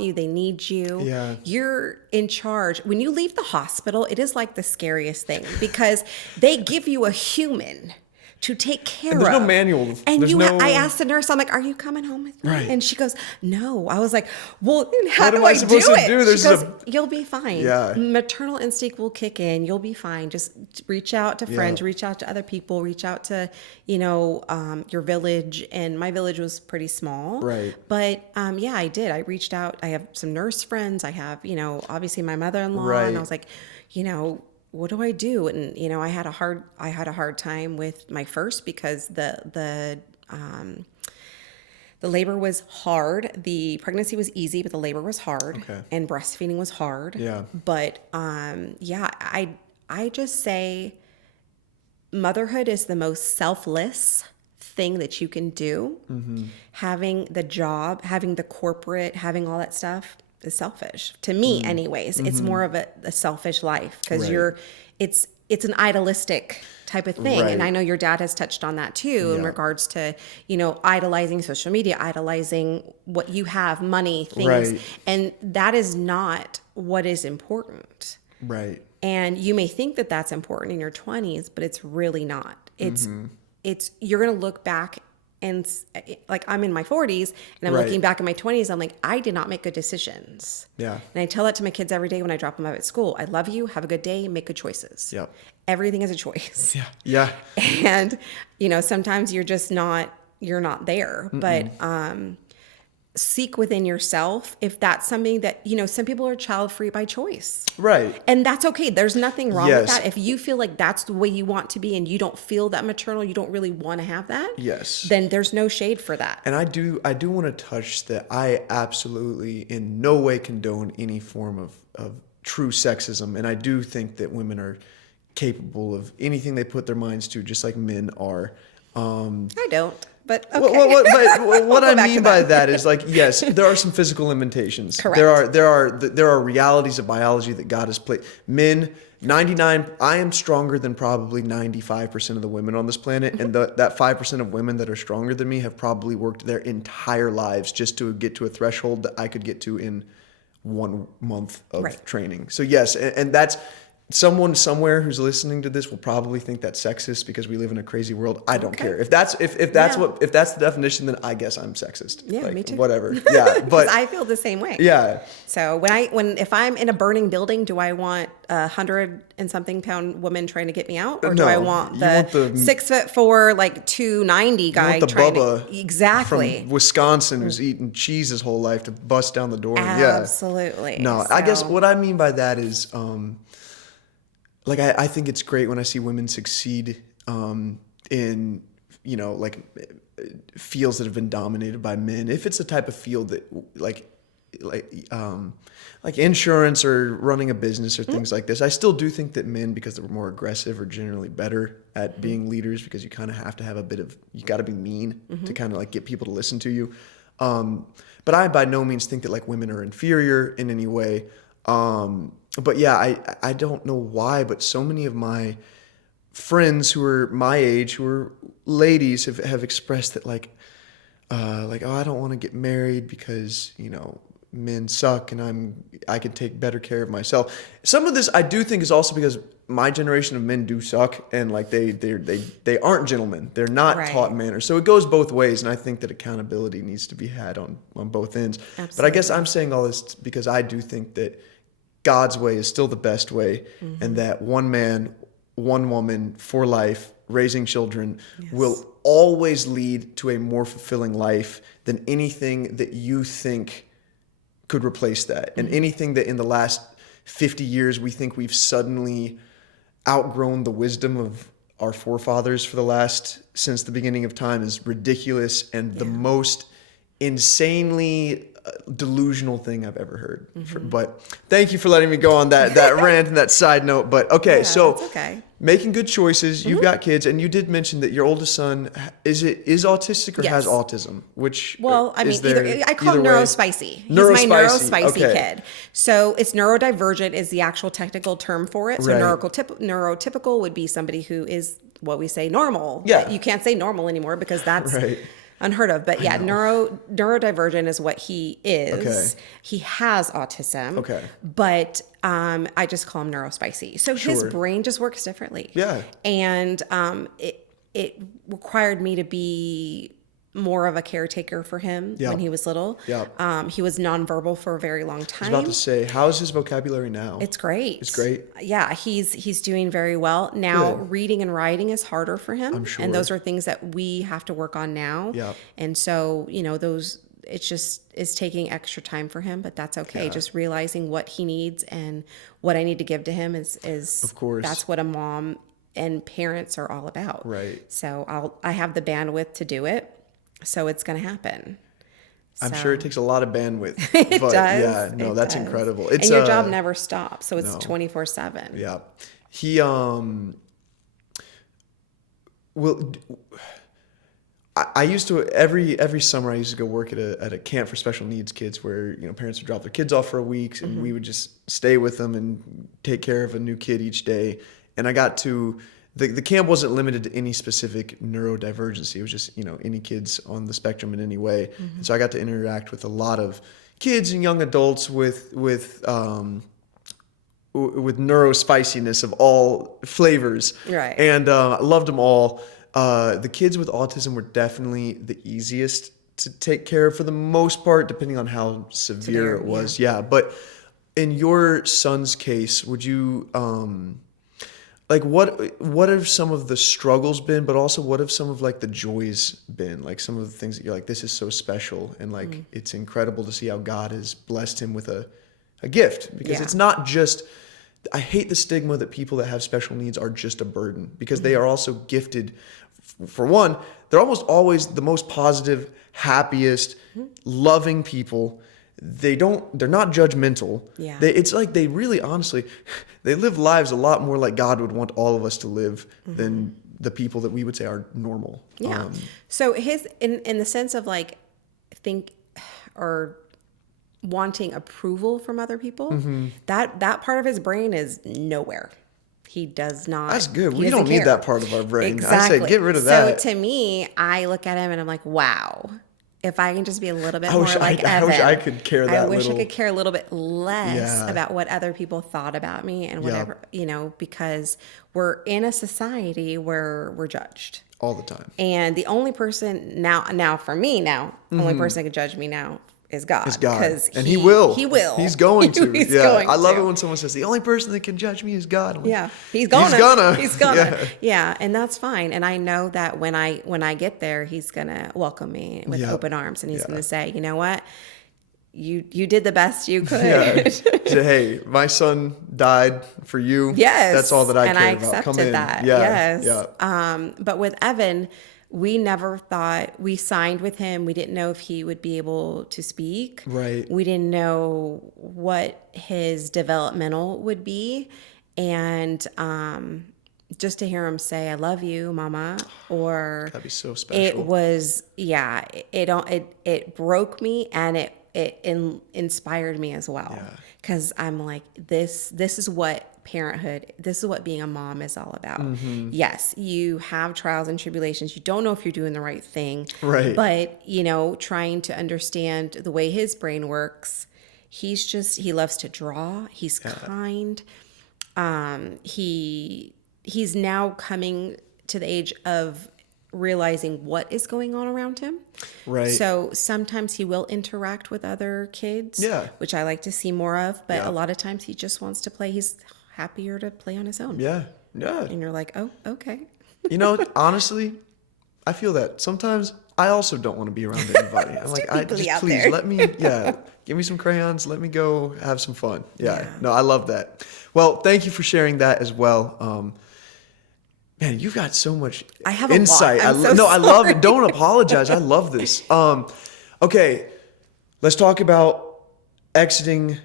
you, they need you. Yeah. You're in charge. When you leave the hospital, it is like the scariest thing because they give you a human to take care of. There's no manual. And I asked the nurse, I'm like, are you coming home with me? Right. And she goes, no. I was like, well, how What do am I I supposed do to it? do? She goes, you'll be fine. Yeah. Maternal instinct will kick in. You'll be fine. Just reach out to friends, reach out to other people, reach out to, your village. And my village was pretty small. Right. But I did. I reached out. I have some nurse friends. I have, obviously my mother-in-law. Right. And I was like, what do I do? And I had a hard time with my first because the labor was hard. The pregnancy was easy, but the labor was hard. Okay. And breastfeeding was hard. Yeah. But I just say motherhood is the most selfless thing that you can do. Having the job, having the corporate, having all that stuff is selfish to me anyways. It's more of a selfish life because it's an idealistic type of thing. Right. And I know your dad has touched on that too in regards to, idolizing social media, idolizing what you have, money, things. Right. And that is not what is important. Right. And you may think that that's important in your 20s, but it's really not. It's you're going to look back and like I'm in my 40s and I'm looking back at my 20s. I'm like, I did not make good decisions. Yeah. And I tell that to my kids every day when I drop them off at school. I love you. Have a good day. Make good choices. Yep. Everything is a choice. Yeah. Yeah. And, sometimes you're just not there. But seek within yourself if that's something that, some people are child free by choice. Right. And that's okay. There's nothing wrong with Yes. that. If you feel like that's the way you want to be and you don't feel that maternal, you don't really want to have that. Yes. Then there's no shade for that. And I do want to touch that I absolutely in no way condone any form of true sexism. And I do think that women are capable of anything they put their minds to, just like men are. I don't. but okay. What I mean by that is like, yes, there are some physical limitations. Correct. There are realities of biology that God has placed. Men, 99, I am stronger than probably 95% of the women on this planet. And that 5% of women that are stronger than me have probably worked their entire lives just to get to a threshold that I could get to in 1 month of training. So yes, and that's someone somewhere who's listening to this will probably think that's sexist because we live in a crazy world. I don't care. If that's the definition, then I guess I'm sexist. Yeah, like, me too. Whatever. Yeah, but I feel the same way. Yeah. So if I'm in a burning building, do I want 100 and something pound woman trying to get me out, or do I want the 6'4", like 290 guy you want the trying Bubba to exactly from Wisconsin who's eaten cheese his whole life to bust down the door? Absolutely. No, I guess what I mean by that is. Like, I think it's great when I see women succeed in, like fields that have been dominated by men. If it's a type of field that like insurance or running a business or things like this, I still do think that men, because they're more aggressive, are generally better at being leaders, because you kind of have to have you got to be mean to kind of like get people to listen to you. But I by no means think that like women are inferior in any way. But yeah, I don't know why, but so many of my friends who are my age, who are ladies, have expressed that like, oh, I don't want to get married because, men suck and I could take better care of myself. Some of this I do think is also because my generation of men do suck, and like they aren't gentlemen. They're not taught manners. So it goes both ways, and I think that accountability needs to be had on both ends. Absolutely. But I guess I'm saying all this because I do think that God's way is still the best way, and that one man, one woman for life, raising children will always lead to a more fulfilling life than anything that you think could replace that. And anything that in the last 50 years we think we've suddenly outgrown the wisdom of our forefathers since the beginning of time is ridiculous and the most insanely delusional thing I've ever heard. But thank you for letting me go on that rant and that side note. But okay, so making good choices. You've got kids, and you did mention that your oldest son is autistic or has autism. Which I mean, I call him neurospicy. He's my neurospicy kid. So it's neurodivergent is the actual technical term for it. So neurotypical would be somebody who is what we say normal. Yeah, you can't say normal anymore because that's unheard of. But neurodivergent is what he is. Okay. He has autism. Okay. But I just call him neurospicy. So his brain just works differently. Yeah. And it required me to be more of a caretaker for him when he was little. Yeah. He was nonverbal for a very long time. I was about to say, how's his vocabulary now? It's great. It's great. Yeah, he's doing very well. Now, reading and writing is harder for him. I'm sure. And those are things that we have to work on now. Yeah. And so, it's taking extra time for him, but that's okay. Yeah. Just realizing what he needs and what I need to give to him is of course, that's what a mom and parents are all about. Right. So I have the bandwidth to do it. So it's going to happen. I'm sure it takes a lot of bandwidth. It but does. Yeah, no, that's incredible. And your job never stops, so it's 24/7. Yeah. He I used to every summer I used to go work at a camp for special needs kids where parents would drop their kids off for a week and we would just stay with them and take care of a new kid each day. And I got to the camp wasn't limited to any specific neurodivergency. It was just, any kids on the spectrum in any way. And so I got to interact with a lot of kids and young adults with neurospiciness of all flavors. Right. And I loved them all. The kids with autism were definitely the easiest to take care of for the most part, depending on how severe it was. Yeah. But in your son's case, would you... what have some of the struggles been, but also what have some of the joys been? Like some of the things that you're like, this is so special. And it's incredible to see how God has blessed him with a gift, because it's not just, I hate the stigma that people that have special needs are just a burden, because they are also gifted. For one, they're almost always the most positive, happiest, loving people. They're not judgmental. Yeah. It's like they really honestly, they live lives a lot more like God would want all of us to live than the people that we would say are normal. Yeah. So his, in the sense of like wanting approval from other people, that part of his brain is nowhere. He does not. That's good. We doesn't don't need care. that part of our brain. Exactly. I say get rid of that. So to me, I look at him and I'm like, wow. If I can just be a little bit more like I Evan. wish I could care that I wish little. I could care a little bit less about what other people thought about me and whatever, because we're in a society where we're judged. All the time. And the only person now for me the only person that can judge me now is God. It's God. Because He will. He will. He's going to. He's going I love to. it when someone says, the only person that can judge me is God. Yeah. He's gonna. He's gonna. Yeah. Yeah. And that's fine. And I know that when I get there, he's gonna welcome me with open arms, and he's gonna say, you know what? You did the best you could. Yeah. Say, hey, my son died for you. Yes. That's all that I care about. And I accepted that. Yeah. Yes. Yeah. But with Evan, we never thought, we signed with him. We didn't know if he would be able to speak. Right. We didn't know what his developmental would be. And just to hear him say, I love you, mama, or That'd be so special. it was, it broke me, and it inspired me as well. Yeah. Because I'm like, this is what parenthood, this is what being a mom is all about. Yes, you have trials and tribulations. You don't know if you're doing the right thing. Right. But, trying to understand the way his brain works, he loves to draw. He's kind. He's now coming to the age of realizing what is going on around him. Right. So sometimes he will interact with other kids, which I like to see more of. But a lot of times he just wants to play. He's happier to play on his own. Yeah. Yeah. And you're like, oh, okay. Honestly, I feel that sometimes I also don't want to be around anybody. I'm like, please let me, give me some crayons. Let me go have some fun. Yeah. No, I love that. Well, thank you for sharing that as well. Man, you've got so much insight. I love it. Don't apologize. I love this. Okay, let's talk about exiting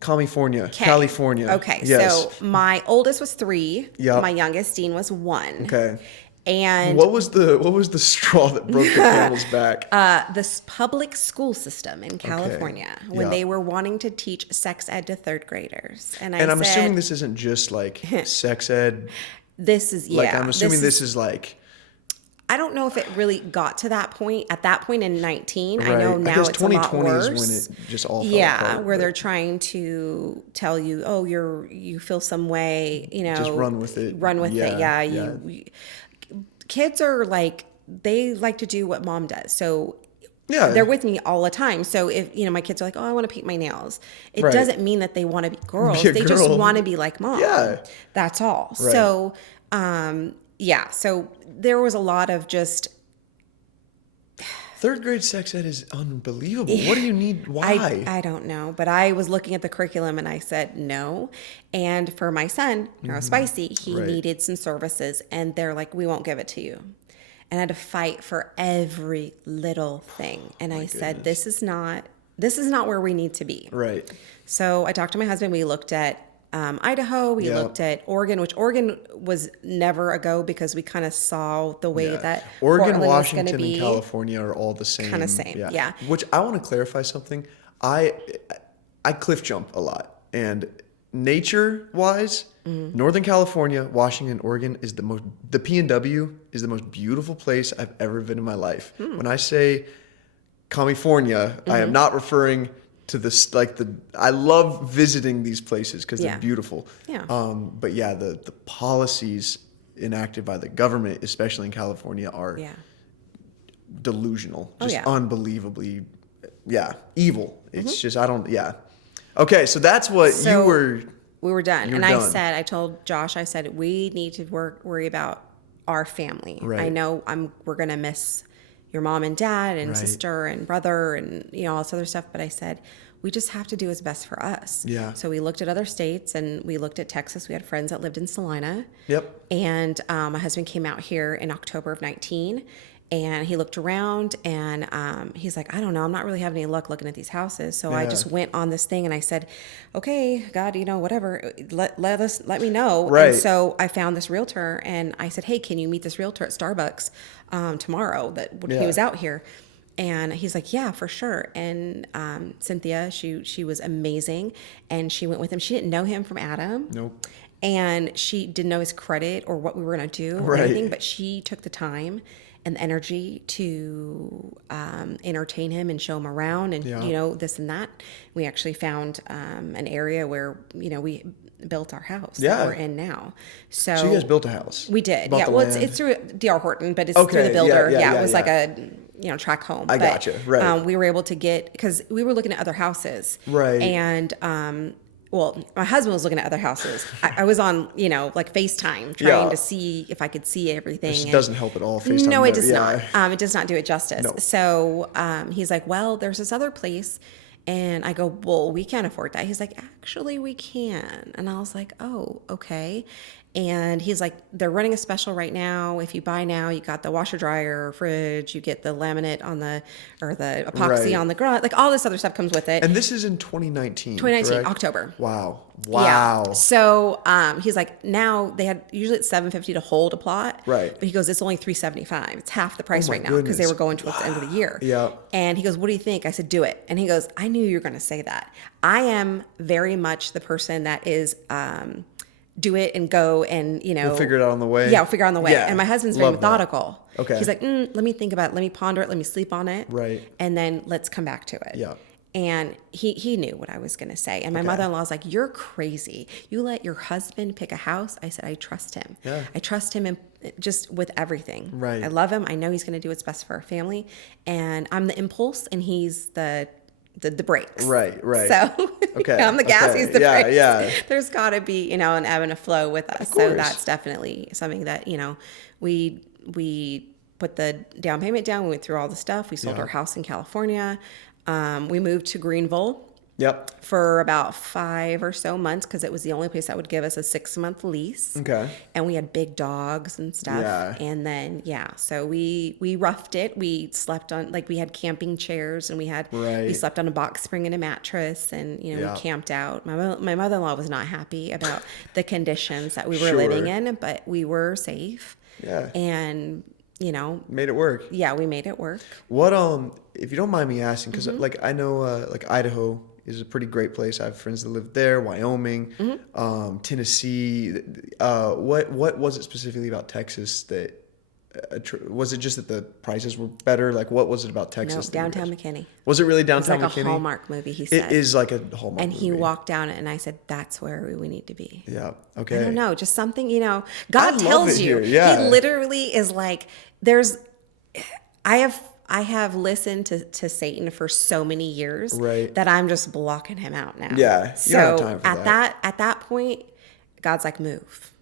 California. Okay, yes. So my oldest was 3. Yep. My youngest, Dean, was 1. Okay. And what was the straw that broke the camel's back? This public school system in California, when they were wanting to teach sex ed to 3rd graders. And I'm assuming this isn't just like sex ed. This is, I'm assuming this is like, I don't know if it really got to that point. At that point in 19, right. I know now it's a lot 2020 worse. is when it just all fell apart, where they're trying to tell you, oh, you feel some way, just run with it. Kids are like, they like to do what mom does. So they're with me all the time. So if, my kids are like, oh, I want to paint my nails. It doesn't mean that they want to be girls. They just want to be like mom. Yeah. That's all. Right. So, so there was a lot of just. 3rd grade sex ed is unbelievable. What do you need? Why? I don't know. But I was looking at the curriculum and I said no. And for my son, Spicy, he needed some services. And they're like, we won't give it to you. And I had to fight for every little thing. And I said, this is not where we need to be. Right. So I talked to my husband. We looked at Idaho. We looked at Oregon, which Oregon was never a go because we kind of saw the way that Oregon, Portland Washington, was and California are all the same. Kind of same, yeah. Which I want to clarify something. I cliff jump a lot, and nature-wise, Northern California, Washington, Oregon is the PNW is the most beautiful place I've ever been in my life. When I say California, I am not referring to this, I love visiting these places because they're beautiful. Yeah. But the policies enacted by the government, especially in California, are delusional. Just unbelievably, evil. It's just, Okay, so that's what you were. We were done. And I told Josh, we need to worry about our family. Right. I know we're going to miss your mom and dad and sister and brother and all this other stuff. But I said, we just have to do what's best for us. Yeah. So we looked at other states and we looked at Texas. We had friends that lived in Salina. Yep. And my husband came out here in October of 19. And he looked around and he's like, I don't know, I'm not really having any luck looking at these houses. So I just went on this thing and I said, okay, God, whatever, let me know. Right. And so I found this realtor and I said, hey, can you meet this realtor at Starbucks tomorrow that he was out here? And he's like, yeah, for sure. And Cynthia, she was amazing. And she went with him. She didn't know him from Adam. Nope. And she didn't know his credit or what we were going to do or anything, but she took the time and the energy to entertain him and show him around and, this and that. We actually found an area where, we built our house that we're in now. So you guys built a house? We did. Well, it's through D.R. Horton, but it's through the builder. It was like a track home. I gotcha. Right. We were able to because we were looking at other houses. Right. And my husband was looking at other houses. I was on, like FaceTime trying to see if I could see everything. Which doesn't help at all, FaceTime. No, it does not. It does not do it justice. No. So he's like, well, there's this other place. And I go, well, we can't afford that. He's like, actually, we can. And I was like, oh, okay. And he's like, they're running a special right now. If you buy now, you got the washer, dryer, fridge, you get the laminate the epoxy on the garage. Like all this other stuff comes with it. And this is in 2019. 2019, correct? October. Wow. Yeah. So he's like, now they had usually it's $750 to hold a plot. Right. But he goes, it's only $375. It's half the price right now goodness. because they were going towards the end of the year. Yeah. And he goes, what do you think? I said, do it. And he goes, I knew you were going to say that. I am very much the person that is do it and go and, We'll figure it out on the way. Yeah, we'll figure it out on the way. Yeah. And my husband's very Love methodical. That. Okay. He's like, let me think about it. Let me ponder it. Let me sleep on it. Right. And then let's come back to it. Yeah. And he knew what I was going to say. And my mother-in-law was like, you're crazy. You let your husband pick a house? I said, I trust him. Yeah. I trust him just with everything. Right. I love him. I know he's going to do what's best for our family. And I'm the impulse and he's the brakes. Right. So I'm the gas, he's the brakes. Yeah. There's got to be, an ebb and a flow with us. So that's definitely something that, we put the down payment down. We went through all the stuff. We sold our house in California. We moved to Greenville. Yep. For about 5 or so months because it was the only place that would give us a 6-month lease. Okay. And we had big dogs and stuff. Yeah. And then so we roughed it. We slept on we had camping chairs and we slept on a box spring and a mattress and we camped out. My mother-in-law was not happy about the conditions that we were living in, but we were safe. Yeah. And made it work. Yeah, we made it work. What if you don't mind me asking, because I know Idaho is a pretty great place. I have friends that live there. Wyoming, Tennessee. What was it specifically about Texas that was it just that the prices were better? Like what was it about Texas? No, downtown McKinney. Was it really downtown McKinney? It's like a Hallmark movie. He said it is like a Hallmark. And movie. he walked down it, and I said, "That's where we need to be." Yeah. Okay. I don't know, just something. God tells you. Here. Yeah. He literally is like, I have listened to Satan for so many years that I'm just blocking him out now. Yeah. You don't have time for that. At that point, God's like, move,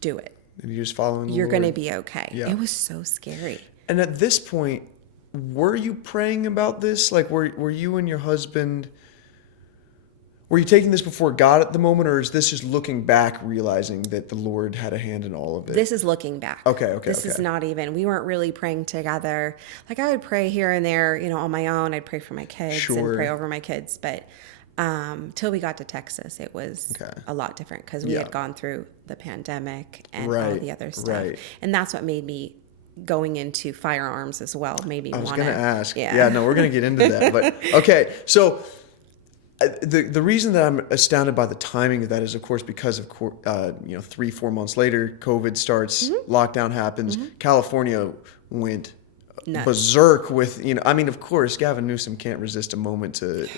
do it. And you're just following the You're Lord. going to be okay. Yeah. It was so scary. And at this point, were you praying about this? Like, were you and your husband, were you taking this before God at the moment, or is this just looking back, realizing that the Lord had a hand in all of it? This is looking back. Okay. This is not even, we weren't really praying together. Like I would pray here and there, on my own. I'd pray for my kids and pray over my kids. But till we got to Texas, it was a lot different because we had gone through the pandemic and all the other stuff. Right. And that's what made me going into firearms as well. Maybe I was going to ask. Yeah. No, we're going to get into that. But okay. So the reason that I'm astounded by the timing of that is, of course, because of 3-4 months later, COVID starts, lockdown happens, California went berserk with, of course, Gavin Newsom can't resist a moment to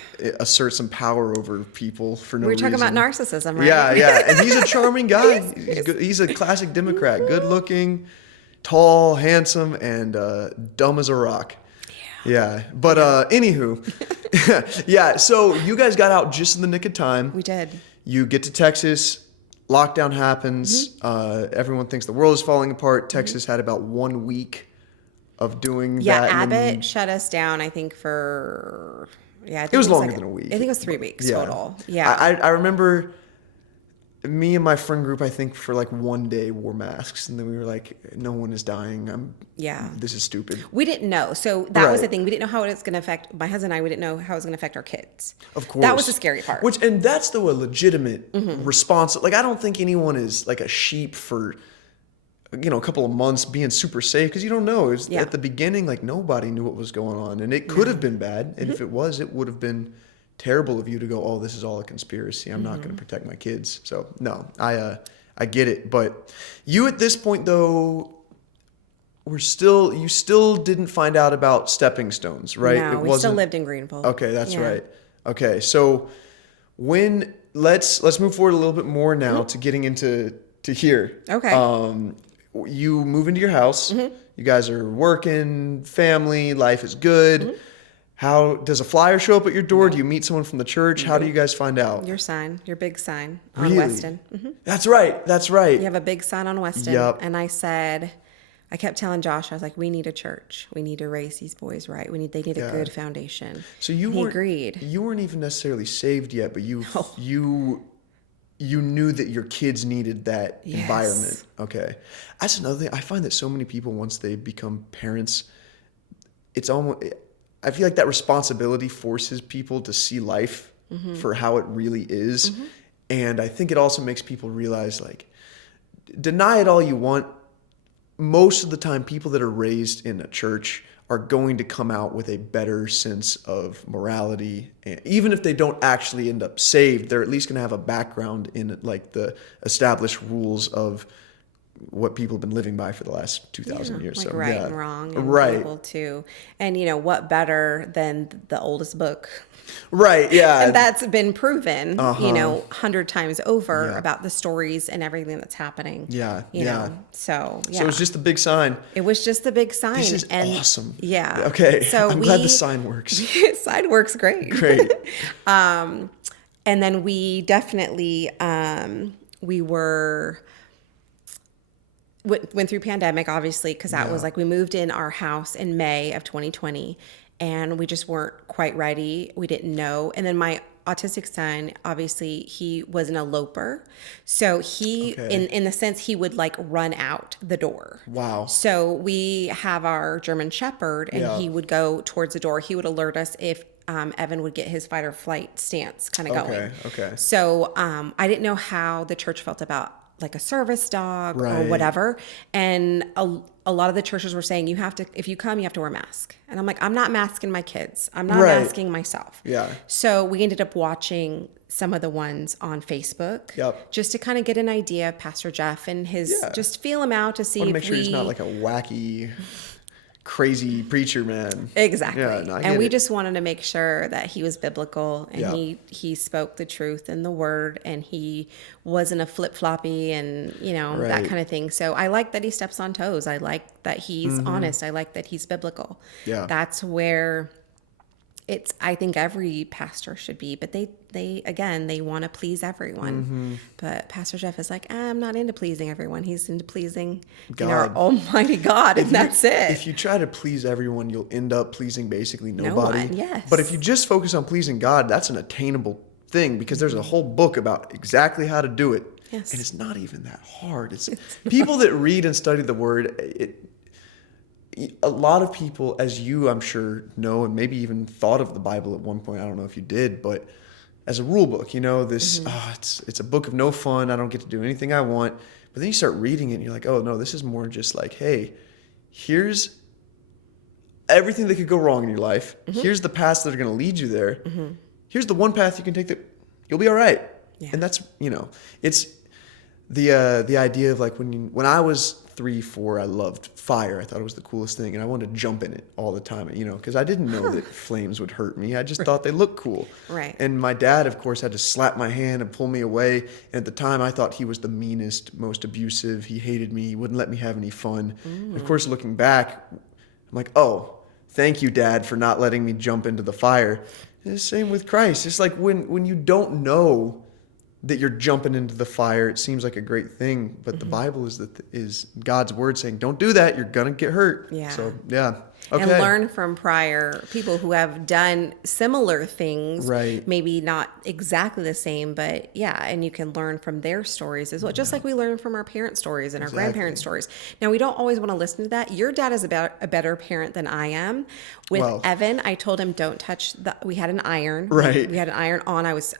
assert some power over people for no reason. We're talking about narcissism, right? Yeah. And he's a charming guy. He's a classic Democrat, good looking, tall, handsome, and dumb as a rock. Yeah. But anywho, so you guys got out just in the nick of time. We did. You get to Texas, lockdown happens. Everyone thinks the world is falling apart. Texas had about 1 week of doing that. Yeah, Abbott shut us down, I think, for... Yeah, I think it was longer than a week. I think it was 3 weeks total. Yeah. I remember me and my friend group, I think for like one day wore masks, and then we were like, no one is dying. This is stupid. We didn't know. So that was the Right. thing. We didn't know how it was going to affect my husband and I. We didn't know how it was going to affect our kids. Of course. That was the scary part. And that's though a legitimate response. Like, I don't think anyone is like a sheep for, a couple of months being super safe, because you don't know. It was at the beginning, like nobody knew what was going on, and it could have been bad. And if it was, it would have been terrible of you to go, oh, this is all a conspiracy. I'm not going to protect my kids. So no, I get it. But you at this point though, you still didn't find out about stepping stones, right? No, we still lived in Greenville. Okay, that's right. Okay, so let's move forward a little bit more now to getting into here. Okay. You move into your house. You guys are working, family, life is good. How does a flyer show up at your door? Do you meet someone from the church? How do you guys find out? Your big sign on Really? Weston. That's right. You have a big sign on Weston. Yep. And I kept telling Josh, I was like, we need a church. We need to raise these boys right. They need a good foundation. So he agreed. You weren't even necessarily saved yet, but you knew that your kids needed that environment. Okay. That's another thing. I find that so many people, once they become parents, I feel like that responsibility forces people to see life for how it really is. And I think it also makes people realize, like, deny it all you want. Most of the time, people that are raised in a church are going to come out with a better sense of morality. And even if they don't actually end up saved, they're at least going to have a background in like the established rules of what people have been living by for the last 2,000 years. Like so, right and wrong, and able to, and what better than the oldest book, right? Yeah, and that's been proven, 100 times over about the stories and everything that's happening. So it's just a big sign. It was just a big sign. This is awesome. Yeah. Okay. So I'm glad the sign works. Sign works great. Great. And then we definitely went through pandemic, obviously, because that was like, we moved in our house in May of 2020, and we just weren't quite ready. We didn't know. And then my autistic son, obviously, he was an eloper. So in the sense, he would like run out the door. Wow. So we have our German Shepherd, and he would go towards the door. He would alert us if Evan would get his fight or flight stance kind of going. Okay. So I didn't know how the church felt about like a service dog or whatever. And a lot of the churches were saying, if you come, you have to wear a mask. And I'm like, I'm not masking my kids. I'm not masking myself. Yeah. So we ended up watching some of the ones on Facebook just to kind of get an idea of Pastor Jeff and just feel him out to see if make sure he's not like a wacky, crazy preacher, man. Exactly. Yeah, no, and we just wanted to make sure that he was biblical, and he spoke the truth in the word, and he wasn't a flip-floppy and that kind of thing. So I like that he steps on toes. I like that he's honest. I like that he's biblical. That's where I think every pastor should be, but they want to please everyone. But Pastor Jeff is like, I'm not into pleasing everyone. He's into pleasing our almighty God, and that's it. If you try to please everyone, you'll end up pleasing basically nobody. No one, yes. But if you just focus on pleasing God, that's an attainable thing, because there's a whole book about exactly how to do it. Yes. And it's not even that hard. It's people that read and study the word, a lot of people, as you, I'm sure, know, and maybe even thought of the Bible at one point. I don't know if you did, but as a rule book, it's a book of no fun. I don't get to do anything I want. But then you start reading it and you're like, oh no, this is more just like, hey, here's everything that could go wrong in your life. Here's the paths that are going to lead you there. Here's the one path you can take that you'll be all right. Yeah. And that's, it's the idea of like when I was 3, 4, I loved fire. I thought it was the coolest thing, and I wanted to jump in it all the time, because I didn't know that flames would hurt me. I just thought they looked cool. Right. And my dad, of course, had to slap my hand and pull me away. And at the time, I thought he was the meanest, most abusive. He hated me. He wouldn't let me have any fun. And of course, looking back, I'm like, oh, thank you, Dad, for not letting me jump into the fire. And the same with Christ. It's like when you don't know that you're jumping into the fire, it seems like a great thing, but the Bible is God's word saying, don't do that. You're going to get hurt. Yeah. So, yeah. and Okay. learn from prior people who have done similar things. Right. Maybe not exactly the same, but yeah, and you can learn from their stories as well, just like we learn from our parents' stories and our grandparents' stories. Now, we don't always want to listen to that. Your dad is a better parent than I am. With Well. Evan, I told him don't touch we had an iron. Right. We had an iron on. I was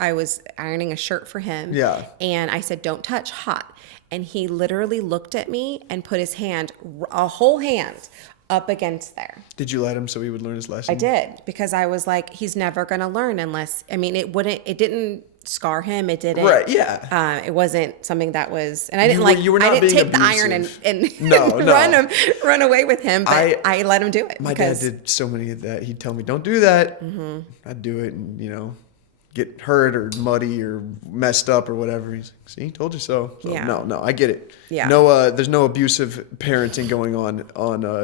ironing a shirt for him. Yeah. And I said, don't touch, hot. And he literally looked at me and put his hand, a whole hand, up against there. Did you let him so he would learn his lesson? I did, because I was like, he's never going to learn unless, I mean, it didn't scar him. It didn't. Right, yeah. It wasn't something that was, and I didn't not I didn't being take the iron and No. run away with him, but I let him do it. My dad did so many of that. He'd tell me, don't do that. I'd do it and, get hurt or muddy or messed up or whatever. He's like, see, told you so. Yeah. No, I get it. Yeah. No, there's no abusive parenting going on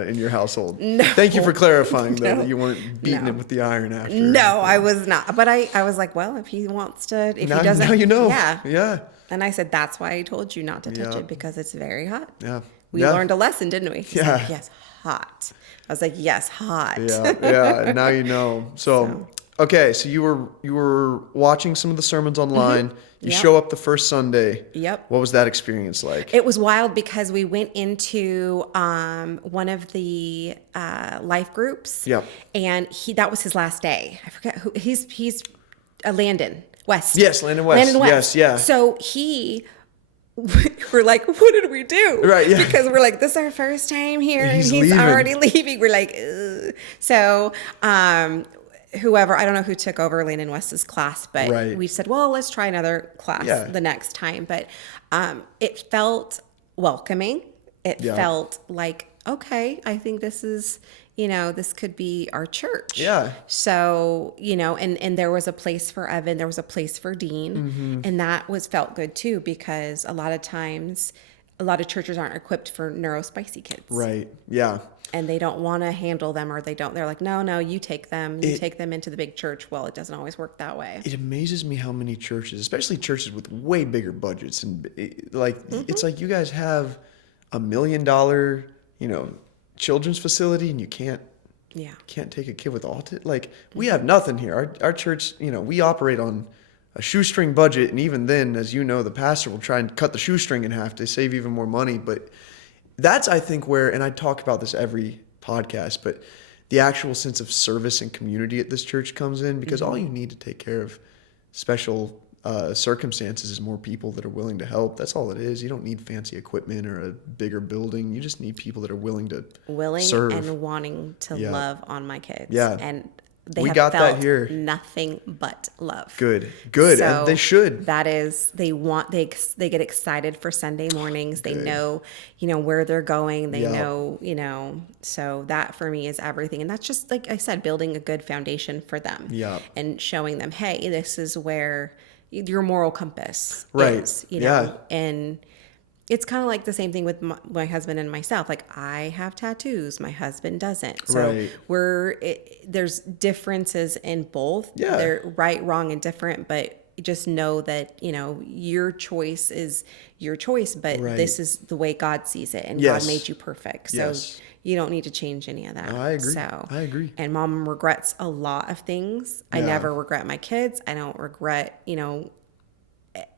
in your household. No. Thank you for clarifying though, No. that you weren't beating him with the iron after. No, I was not. But I was like, well, if he wants to, if he doesn't. Now you know. Yeah. Yeah. And I said, that's why I told you not to touch Yeah. it, because it's very hot. Yeah. We Yeah. learned a lesson, didn't we? He's Yeah. like, yes, hot. I was like, yes, hot. Yeah. Now you know. So, okay. So you were watching some of the sermons online. You Yep. show up the first Sunday. Yep. What was that experience like? It was wild because we went into one of the life groups. Yep. And that was his last day. I forget who he's Landon West. Yes, Landon West. Landon West. Yes, yeah. So we're like, what did we do? Right, yeah. Because we're like, this is our first time here, and he's leaving. already leaving. We're like, ugh. So whoever, I don't know who took over Landon West's class, but Right. we said, well, let's try another class Yeah. the next time. But it felt welcoming. It Yeah. felt like, okay, I think this is, this could be our church. Yeah. So, and there was a place for Evan, there was a place for Dean, Mm-hmm. and that felt good too, because a lot of times, a lot of churches aren't equipped for neurospicy kids. Right. Yeah. And they don't want to handle them, or they're like, no, you take them into the big church. Well, it doesn't always work that way. It amazes me how many churches, especially churches with way bigger budgets, and it's like you guys have $1 million, children's facility, and you can't take a kid with autism. Like, we have nothing here. Our church, we operate on a shoestring budget, and even then, as you know, the pastor will try and cut the shoestring in half to save even more money. But that's, I think, where, and I talk about this every podcast, but the actual sense of service and community at this church comes in, because all you need to take care of special circumstances is more people that are willing to help. That's all it is. You don't need fancy equipment or a bigger building. You just need people that are willing to serve and wanting to love on my kids. Yeah. And they We have got that felt here. nothing but love. Good. So And they should. That is, they get excited for Sunday mornings. They know, where they're going. They know, so that for me is everything. And that's just, like I said, building a good foundation for them. Yeah. And showing them, hey, this is where your moral compass Right. is, Yeah. and it's kind of like the same thing with my husband and myself. Like, I have tattoos, my husband doesn't. So Right. there's differences in both. Yeah. They're right, wrong, and different, but just know that, your choice is your choice, but Right. this is the way God sees it, and Yes. God made you perfect. So Yes. you don't need to change any of that. No, I agree. So, I agree. And Mom regrets a lot of things. I Yeah. never regret my kids. I don't regret,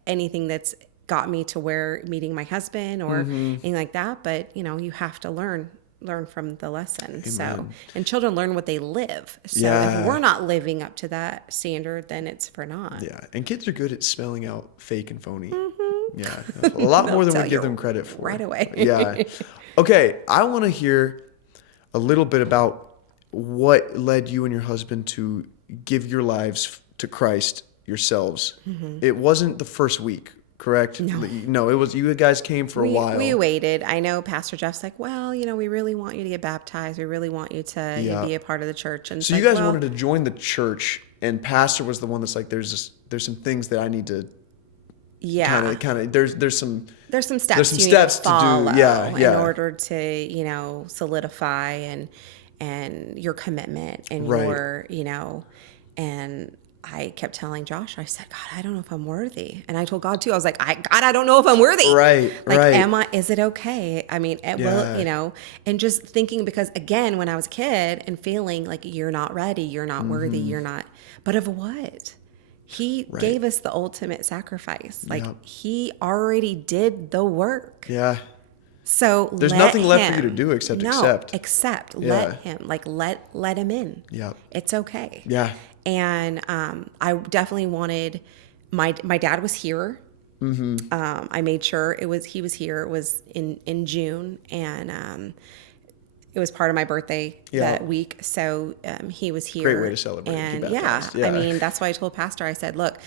anything that's got me to where meeting my husband or anything like that. But, you have to learn from the lesson. So, and children learn what they live. So if we're not living up to that standard, then it's for naught. Yeah. And kids are good at spelling out fake and phony. Yeah. A lot more than we give them credit for. Right away. Yeah. Okay. I want to hear a little bit about what led you and your husband to give your lives to Christ yourselves. It wasn't the first week, correct? No, it was, you guys came for a while. We waited. I know Pastor Jeff's like, well, we really want you to get baptized. We really want you to be a part of the church. And so you guys wanted to join the church, and Pastor was the one that's like, there's some things that I need to kind of there's some steps you need to follow in order to solidify and your commitment and your and I kept telling Josh, I said, God, I don't know if I'm worthy. And I told God too, I was like, God, I don't know if I'm worthy. Right, like, right. is it okay? I mean, will, you know, and just thinking, because again, when I was a kid and feeling like you're not ready, you're not worthy, you're not, but of what? He gave us the ultimate sacrifice. Like he already did the work. Yeah. So there's nothing left for you to do except accept. Accept. Yeah. Let him, like, let him in. Yeah. It's okay. Yeah. And I definitely wanted my dad was here. I made sure he was here. It was in June, and it was part of my birthday that week. So he was here. Great way to celebrate. And yeah, I mean, that's why I told Pastor, I said, look,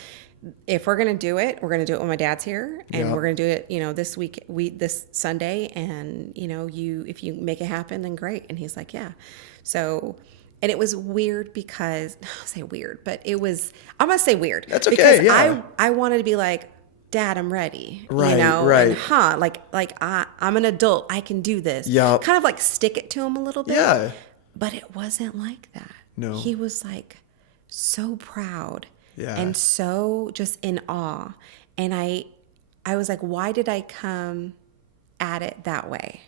if we're going to do it, we're going to do it when my dad's here, and we're going to do it, you know, this this Sunday. And, you know, if you make it happen, then great. And he's like, yeah. So, and it was weird because, I'll say weird, but I'm going to say weird. That's okay. Because I wanted to be like, Dad, I'm ready. Right, you know, right. And, I'm an adult. I can do this. Yeah. Kind of like stick it to him a little bit. Yeah. But it wasn't like that. No. He was like so proud. Yeah. And so just in awe. And I was like, why did I come at it that way?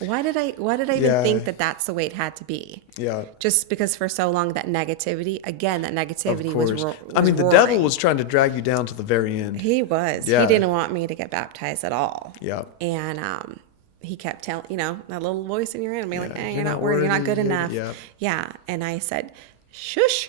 Why did I even think that that's the way it had to be? Yeah. Just because for so long that negativity was I mean, the devil was trying to drag you down to the very end. He was. Yeah. He didn't want me to get baptized at all. Yeah. And he kept telling, you know, that little voice in your head, being like, hey, you're not worthy, you're not good enough. Yeah. And I said, shush.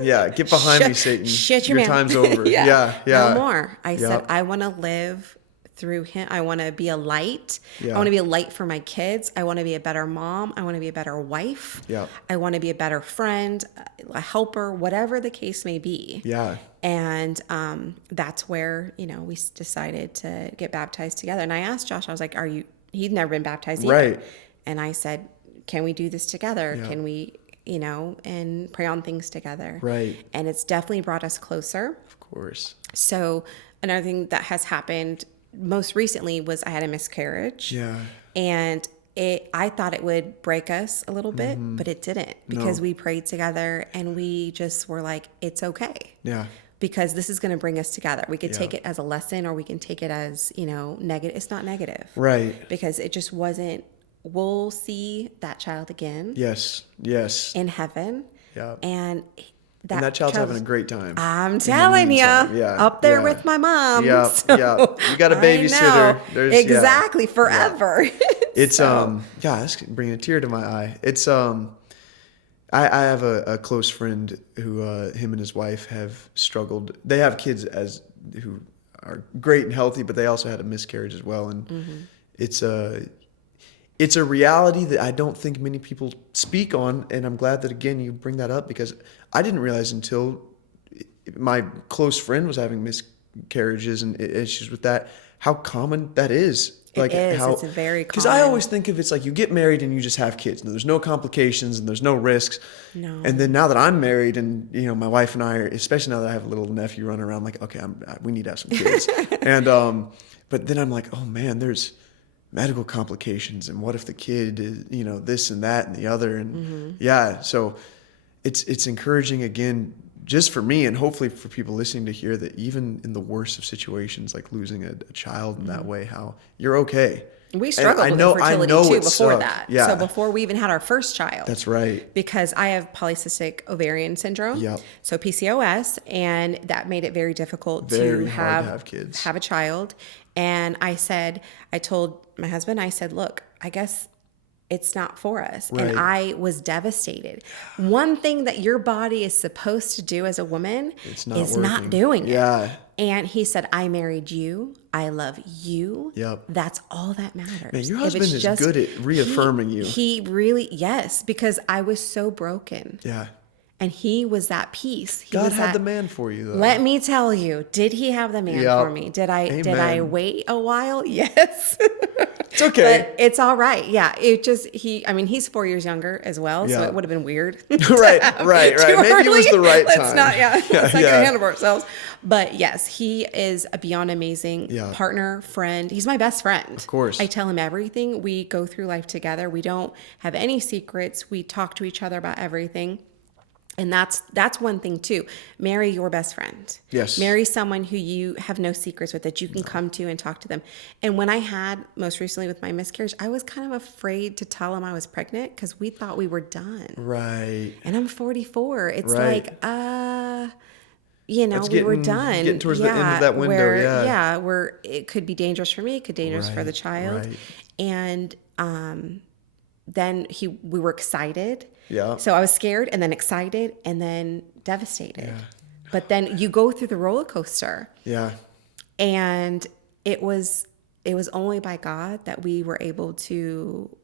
Yeah, get behind me, Satan. Shut your mouth. time's over. Yeah. No more. I said, I want to live through him. I want to be a light. I want to be a light for my kids. I want to be a better mom. I want to be a better wife. I want to be a better friend, a helper, whatever the case may be. Yeah. And that's where, you know, we decided to get baptized together. And I asked Josh, I was like, he'd never been baptized either. Right. And I said, can we do this together? Can we, you know, and pray on things together? Right. And it's definitely brought us closer. Of course. So another thing that has happened most recently was I had a miscarriage. Yeah. And I thought it would break us a little bit, but it didn't, because we prayed together and we just were like, it's okay. Yeah. Because this is going to bring us together. We could take it as a lesson, or we can take it as, you know, negative. It's not negative. Right. Because it just wasn't, we'll see that child again. Yes. Yes. In heaven. Yeah. And that child's having a great time. I'm telling you, up there with my mom. Yeah, so, you got a babysitter. There's exactly forever. It's that's bringing a tear to my eye. It's I have a close friend who him and his wife have struggled. They have kids who are great and healthy, but they also had a miscarriage as well, and it's a reality that I don't think many people speak on, and I'm glad that, again, you bring that up, because I didn't realize until my close friend was having miscarriages and issues with that, how common that is. Like, it's very common. Because I always think of it's like you get married and you just have kids. And there's no complications and there's no risks. No. And then now that I'm married and, you know, my wife and I are, especially now that I have a little nephew running around, like, okay, we need to have some kids. And but then I'm like, oh man, there's medical complications, and what if the kid is, you know, this and that and the other, and so it's encouraging, again, just for me and hopefully for people listening, to hear that even in the worst of situations, like losing a child in that way, how you're okay. We struggled with infertility too before that. Yeah. So before we even had our first child. That's right. Because I have polycystic ovarian syndrome. Yep. So PCOS, and that made it very difficult to have kids. Have a child. And I told my husband, I said, look, I guess it's not for us. Right. And I was devastated. One thing that your body is supposed to do as a woman is not doing it. Yeah. And he said, I married you. I love you. Yep. That's all that matters. Man, your husband is good at reaffirming you. He really, yes, because I was so broken. Yeah. And he was that peace. God had the man for you, though. Let me tell you, did he have the man for me? Did I wait a while? Yes. It's okay. But it's all right. Yeah. He's 4 years younger as well, so it would have been weird. Right. Maybe it was the right time. Let's not get ahead of ourselves. But yes, he is a beyond amazing partner, friend. He's my best friend. Of course. I tell him everything. We go through life together. We don't have any secrets. We talk to each other about everything. And that's one thing too. Marry your best friend. Yes. Marry someone who you have no secrets with, that you can come to and talk to them. And when I had most recently with my miscarriage, I was kind of afraid to tell him I was pregnant because we thought we were done. Right. And I'm 44. It's Right. like, we were done. Getting towards the end of that window. Where it could be dangerous for me, it could be dangerous for the child. Right. And then we were excited. Yeah. So I was scared and then excited and then devastated. Yeah. But then you go through the roller coaster. Yeah. And it was only by God that we were able to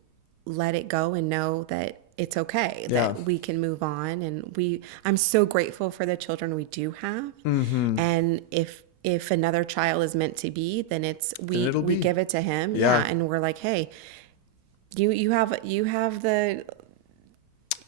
let it go and know that it's okay, that we can move on. And I'm so grateful for the children we do have. Mm-hmm. And if another child is meant to be, then we give it to him. Yeah. And we're like, hey, you have the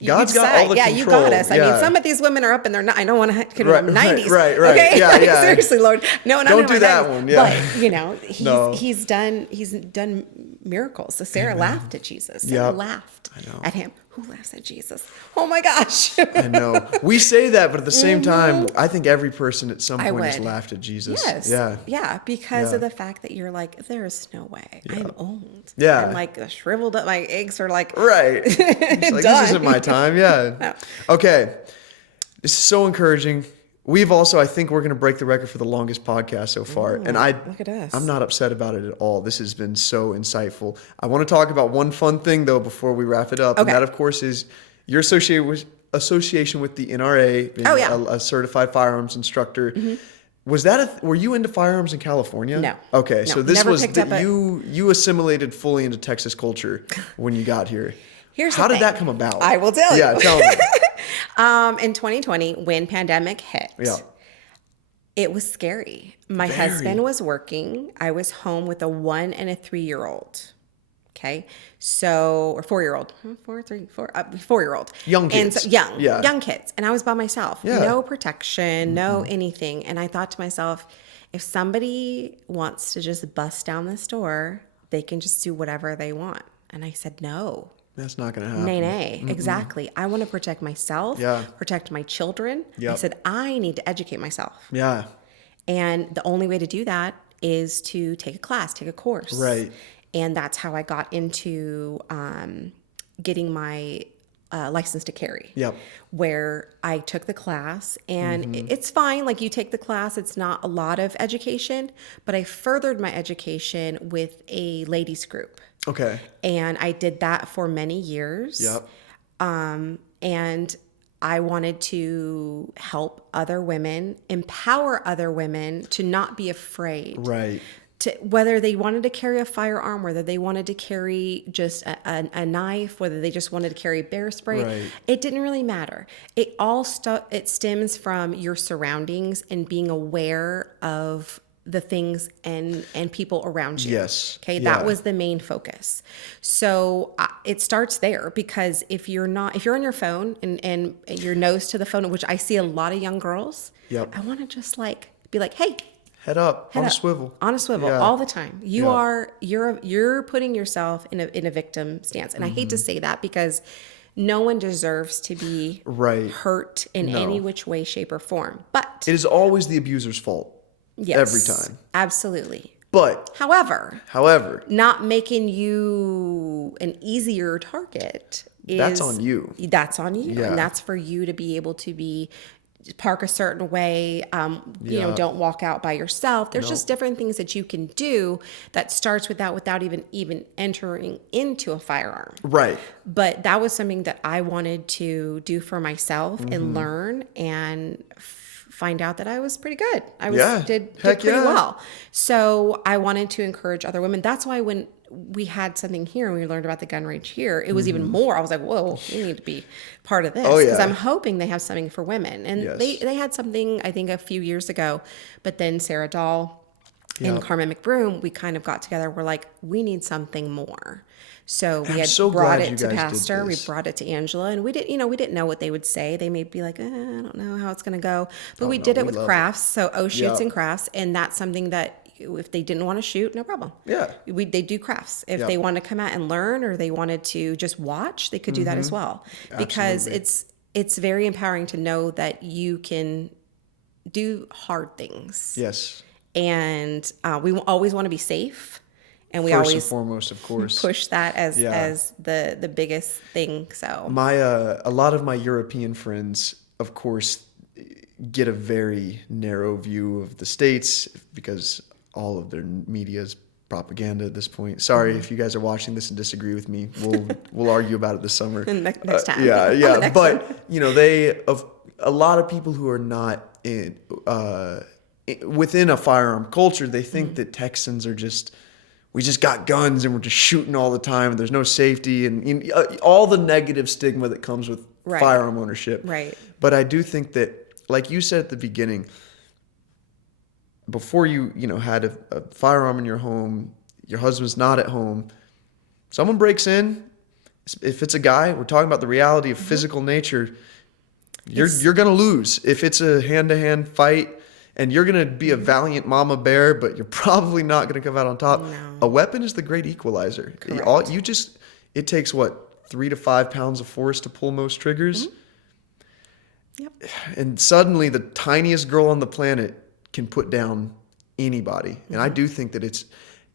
God's got all the control. You got us. I mean, some of these women are up in their, I don't want to get them 90s. Right. Okay? Yeah. Seriously, Lord. No, don't do that 90s. One. Yeah. But, he's done miracles. So Sarah laughed at Jesus. Sarah laughed at him. Who laughs at Jesus? Oh my gosh. I know. We say that, but at the same time, I think every person at some point has laughed at Jesus. Yes. Yeah. Yeah. Because of the fact that you're like, there's no way. Yeah. I'm old. Yeah. I'm like shriveled up. My eggs are like, right. It's like, this isn't my time. Yeah. No. Okay. This is so encouraging. We've also, I think we're going to break the record for the longest podcast so far. And look at us. I'm not upset about it at all. This has been so insightful. I want to talk about one fun thing, though, before we wrap it up. Okay. And that, of course, is your association with the NRA, being a certified firearms instructor. Mm-hmm. Were you into firearms in California? No. Okay. No, so this was you assimilated fully into Texas culture when you got here. How did that come about? I will tell you. Yeah, tell me. In 2020, when pandemic hit, it was scary. My husband was working. I was home with a 1 and a 3-year-old. Okay. So, or 4-year-old, 4-year-old. Young kids. And so, young kids. And I was by myself. Yeah. No protection, no anything. And I thought to myself, if somebody wants to just bust down this door, they can just do whatever they want. And I said, no. That's not going to happen. Nay. Mm-hmm. Exactly. I want to protect myself, protect my children. Yep. I said, I need to educate myself. Yeah. And the only way to do that is to take a class, take a course. Right. And that's how I got into getting my license to carry. Yep. Where I took the class, and it's fine. Like, you take the class, it's not a lot of education, but I furthered my education with a ladies group. Okay. And I did that for many years. Yep. And I wanted to help other women, empower other women to not be afraid. Right. Whether they wanted to carry a firearm, whether they wanted to carry just a knife, whether they just wanted to carry bear spray, right. It didn't really matter. It all it stems from your surroundings and being aware of the things and people around you. Yes. Okay. Yeah. That was the main focus. So it starts there, because if you're on your phone and your nose to the phone, which I see a lot of young girls, I want to just be like, hey, head up, on a swivel all the time. You're putting yourself in a victim stance. And I hate to say that, because no one deserves to be hurt in any which way, shape, or form. But it is always the abuser's fault. Yes, every time. Absolutely. But however, not making you an easier target that's on you. That's on you. Yeah. And that's for you to be able to park a certain way. Don't walk out by yourself. There's just different things that you can do that starts with that without even entering into a firearm. Right. But that was something that I wanted to do for myself and learn and find out that I was pretty good. Did pretty well. So I wanted to encourage other women. That's why when we had something here and we learned about the gun range here, it was even more. I was like, whoa, we need to be part of this. Because I'm hoping they have something for women. And they had something, I think, a few years ago. But then Sarah Dahl and Carmen McBroom, we kind of got together. We're like, we need something more. So we had brought it to Pastor, we brought it to Angela, and we didn't know what they would say. They may be like, I don't know how it's going to go. But we did it with crafts. So shoots and crafts. And that's something that if they didn't want to shoot, no problem. Yeah. They do crafts. If they want to come out and learn, or they wanted to just watch, they could do that as well. Because it's very empowering to know that you can do hard things. Yes. And we always want to be safe. And we First always and foremost, of course, push that as Yeah. the biggest thing. So a lot of my European friends, of course, get a very narrow view of the States because all of their media is propaganda at this point. Sorry if you guys are watching this and disagree with me. We'll argue about it this summer. Next time. Yeah. But a lot of people who are not within a firearm culture, they think that Texans are we just got guns and we're just shooting all the time and there's no safety and all the negative stigma that comes with firearm ownership. Right. But I do think that, like you said at the beginning, before you had a firearm in your home, your husband's not at home, someone breaks in. If it's a guy, we're talking about the reality of physical nature. You're gonna lose if it's a hand-to-hand fight, and you're gonna be a valiant mama bear, but you're probably not gonna come out on top. No. A weapon is the great equalizer. Correct. It takes 3 to 5 pounds of force to pull most triggers. Yep. And suddenly the tiniest girl on the planet can put down anybody. And I do think that it's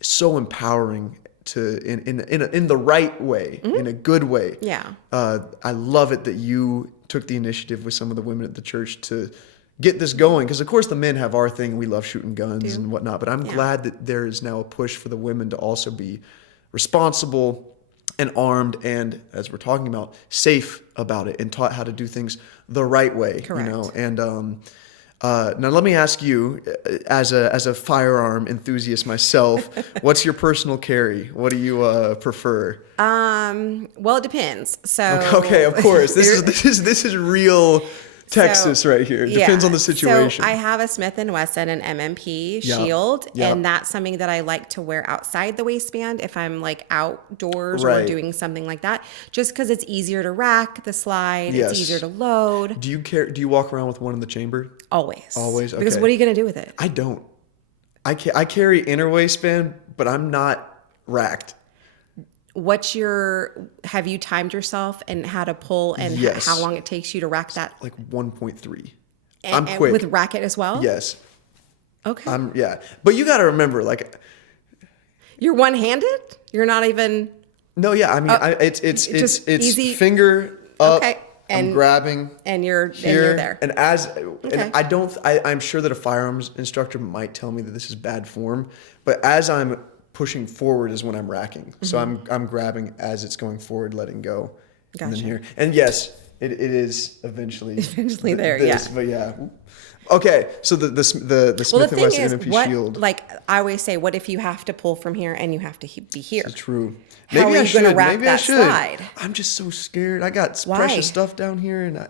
so empowering to in the right way, in a good way. Yeah. I love it that you took the initiative with some of the women at the church to get this going. Because of course the men have our thing. We love shooting guns and whatnot. But I'm glad that there is now a push for the women to also be responsible and armed and, as we're talking about, safe about it and taught how to do things the right way. Correct. And now let me ask you, as a firearm enthusiast myself, what's your personal carry? What do you prefer? Well, it depends. So Okay, of course. This is real Texas right here. It depends on the situation. So I have a Smith & Wesson, an MMP shield, and that's something that I like to wear outside the waistband if I'm like outdoors or doing something like that, just because it's easier to rack the slide. Yes. It's easier to load. Do you walk around with one in the chamber? Always. Always? Okay. Because what are you going to do with it? I don't. I carry inner waistband, but I'm not racked. Have you timed yourself and how to pull and how long it takes you to rack that? Like 1.3. I'm quick. With racket as well? Yes. Okay. But you got to remember, like, you're one-handed? You're not even. No, yeah. I mean, it's easy. Finger up. Okay. I'm grabbing. And you're there. And I'm sure that a firearms instructor might tell me that this is bad form, but as I'm pushing forward is when I'm racking. So I'm grabbing as it's going forward, letting go. Gotcha. And then here. And yes, it is eventually there, this, but yeah. Okay, so the Smith & Wesson MP shield. Like I always say, what if you have to pull from here and you have to be here? It's true. How are you going to rack that slide? I'm just so scared. I got precious stuff down here, and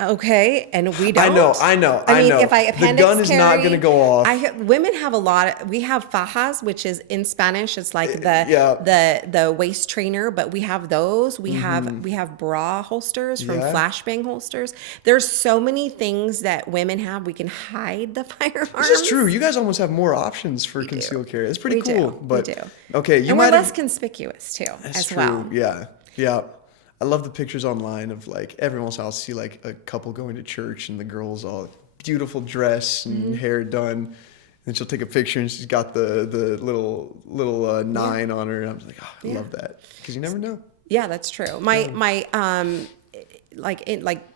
okay, and we don't. I know. I mean, if I appendix the gun is not going to go off. Women have we have fajas, which is in Spanish. It's like the waist trainer, but we have those. We have bra holsters from flashbang holsters. There's so many things that women have. We can hide the firearms. This is true. You guys almost have more options for concealed carry. It's pretty cool. We do. Okay, we're less conspicuous too, as true. Well. Yeah. I love the pictures online of like every once in a while I'll see like a couple going to church and the girl's all beautiful dress and hair done, and she'll take a picture and she's got the little 9 on her, and I'm just like, I love that, because you never know. Yeah, that's true. My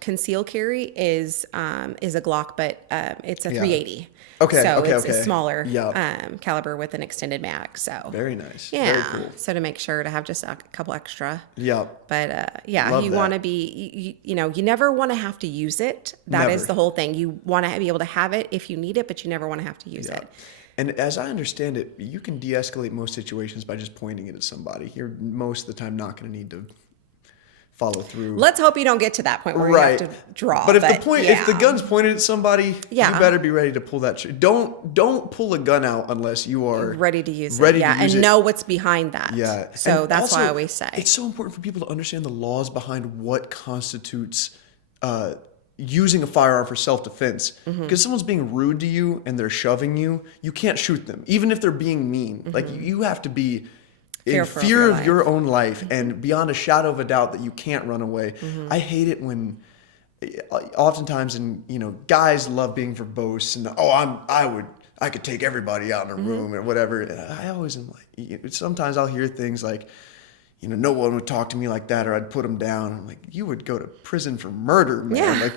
conceal carry is a Glock, but it's a 380. Okay. So okay. It's a smaller caliber with an extended mag. So very nice. Yeah. Very cool. So to make sure to have just a couple extra. Yeah. But you want to be, you never want to have to use it. That is the whole thing. You want to be able to have it if you need it, but you never want to have to use it. And as I understand it, you can de-escalate most situations by just pointing it at somebody. You're most of the time not going to need to follow through. Let's hope you don't get to that point where you have to draw. But if the gun's pointed at somebody, you better be ready to pull that. Don't pull a gun out unless you are ready to use it. And know what's behind that. Yeah. So and that's also, why I always say it's so important for people to understand the laws behind what constitutes using a firearm for self-defense. Because someone's being rude to you and they're shoving you, you can't shoot them, even if they're being mean. Like you have to be in fear of your own life and beyond a shadow of a doubt that you can't run away. I hate it when oftentimes, guys love being verbose and I could take everybody out in a room or whatever. And I always am like, sometimes I'll hear things like, no one would talk to me like that, or I'd put them down. I'm like, you would go to prison for murder, man.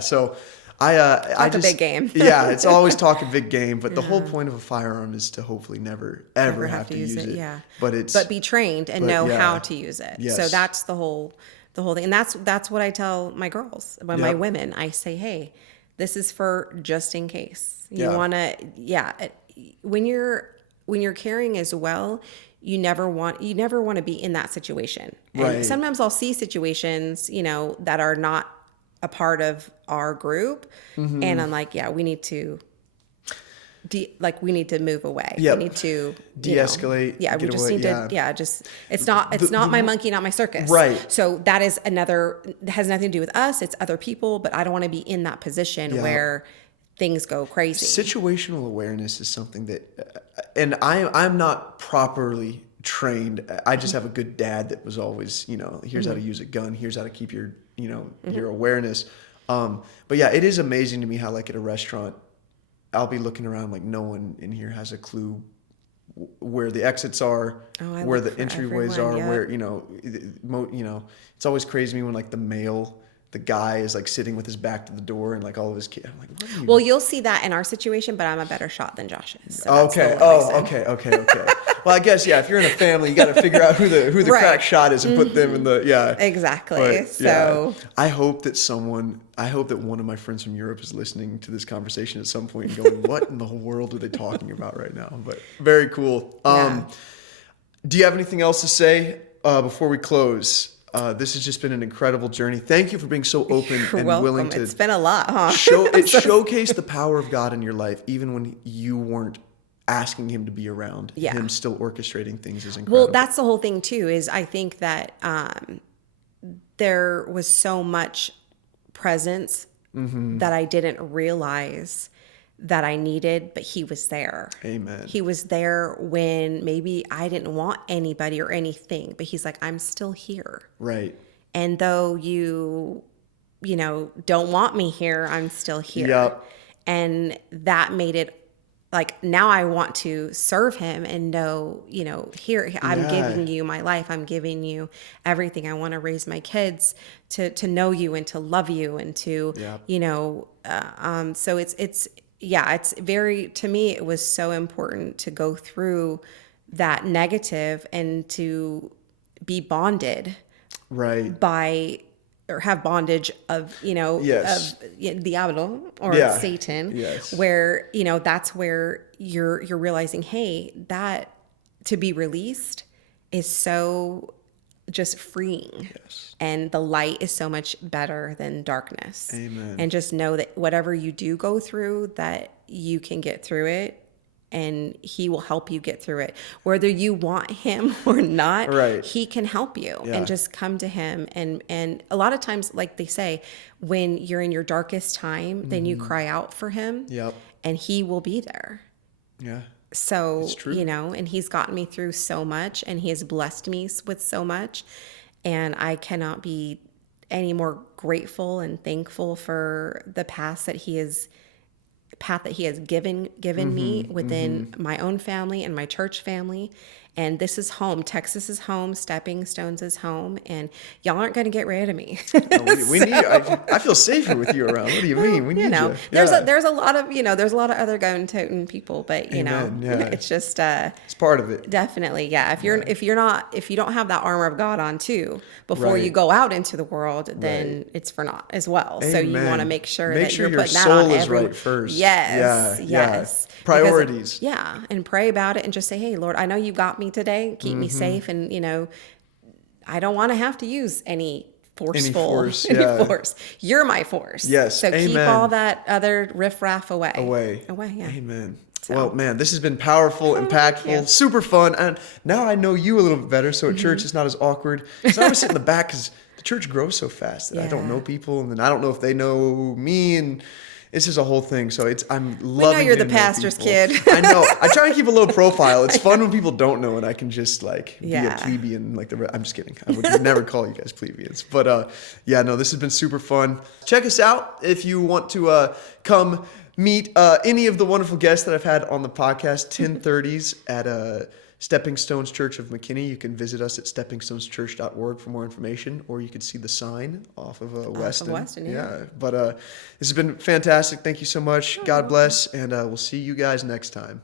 So I just, a big game. Yeah, it's always talk a big game. But the whole point of a firearm is to hopefully never ever have to use it. Yeah, but be trained and know how to use it. Yes. So that's the whole thing, and that's what I tell my girls, my women. I say, hey, this is for just in case you want to. Yeah, when you're carrying as well. You never want to be in that situation. And sometimes I'll see situations, that are not a part of our group. And I'm like, we need to move away. Yep. We need to de-escalate. We just need to, it's not my monkey, not my circus. Right. So that is has nothing to do with us. It's other people, but I don't want to be in that position where things go crazy. Situational awareness is something that, and I'm not properly trained. I just have a good dad that was always, here's how to use a gun. Here's how to keep your, your awareness. But it is amazing to me how, like, at a restaurant, I'll be looking around like no one in here has a clue where the exits are, where the entryways are, where, it's always crazy to me when, like, the guy is, like, sitting with his back to the door and, like, all of his kids. I'm like, what are you? Well, you'll see that in our situation, but I'm a better shot than Josh is. So okay. Okay. Well, I guess, if you're in a family, you got to figure out who the crack shot is and put them in the, Exactly. But, so I hope that one of my friends from Europe is listening to this conversation at some point and going, what in the whole world are they talking about right now? But very cool. Do you have anything else to say before we close? This has just been an incredible journey. Thank you for being so open and willing to. It's been a lot, huh? Showcase the power of God in your life, even when you weren't asking Him to be around. Him still orchestrating things is incredible. Well, that's the whole thing too. Is I think that there was so much presence that I didn't realize that I needed, but He was there. Amen. He was there when maybe I didn't want anybody or anything, but He's like, I'm still here. Right. And though you don't want me here, I'm still here. Yep. And that made it like, now I want to serve Him and know, here, I'm giving you my life. I'm giving you everything. I want to raise my kids to know you and to love you and to, so it's very, to me, it was so important to go through that negative and to be bonded by, or have bondage of, of diablo or Satan, where, that's where you're realizing, hey, that to be released is so just freeing. And the light is so much better than darkness. Amen. And just know that whatever you do go through, that you can get through it. And He will help you get through it. Whether you want Him or not, He can help you. And just come to Him. And a lot of times, like they say, when you're in your darkest time, then you cry out for Him. And He will be there. So, and He's gotten me through so much, and He has blessed me with so much. And I cannot be any more grateful and thankful for the path that He has given me within my own family and my church family. And this is home. Texas is home. Stepping Stones is home. And y'all aren't going to get rid of me. We need. I feel safer with you around. What do you mean? We need you. There's a lot of there's a lot of other gun-toting people, but it's just it's part of it. Definitely, if you don't have that armor of God on too before you go out into the world, then it's for naught as well. Amen. So you want to make sure that you're putting that on your soul is right first. Yes. Priorities. And pray about it and just say, hey, Lord, I know you got me today. Keep me safe. And, I don't want to have to use any force. You're my force. Yes. So keep all that other riffraff away. Yeah. Amen. So. Well, man, this has been powerful, impactful, super fun. And now I know you a little bit better. So at church, it's not as awkward. So I was sitting in the back because the church grows so fast that I don't know people. And then I don't know if they know me. And This is a whole thing, so I'm loving. We know you're the getting to know pastor's people. kid. I know. I try and keep a low profile. It's fun when people don't know, and I can just like be a Yeah. plebeian like I'm just kidding. I would never call you guys plebeians, but yeah, no, this has been super fun. Check us out if you want to come meet any of the wonderful guests that I've had on the podcast. 10:30s at Stepping Stones Church of McKinney. You can visit us at steppingstoneschurch.org for more information, or you can see the sign off of Weston. Weston, yeah. But this has been fantastic. Thank you so much. God bless, and we'll see you guys next time.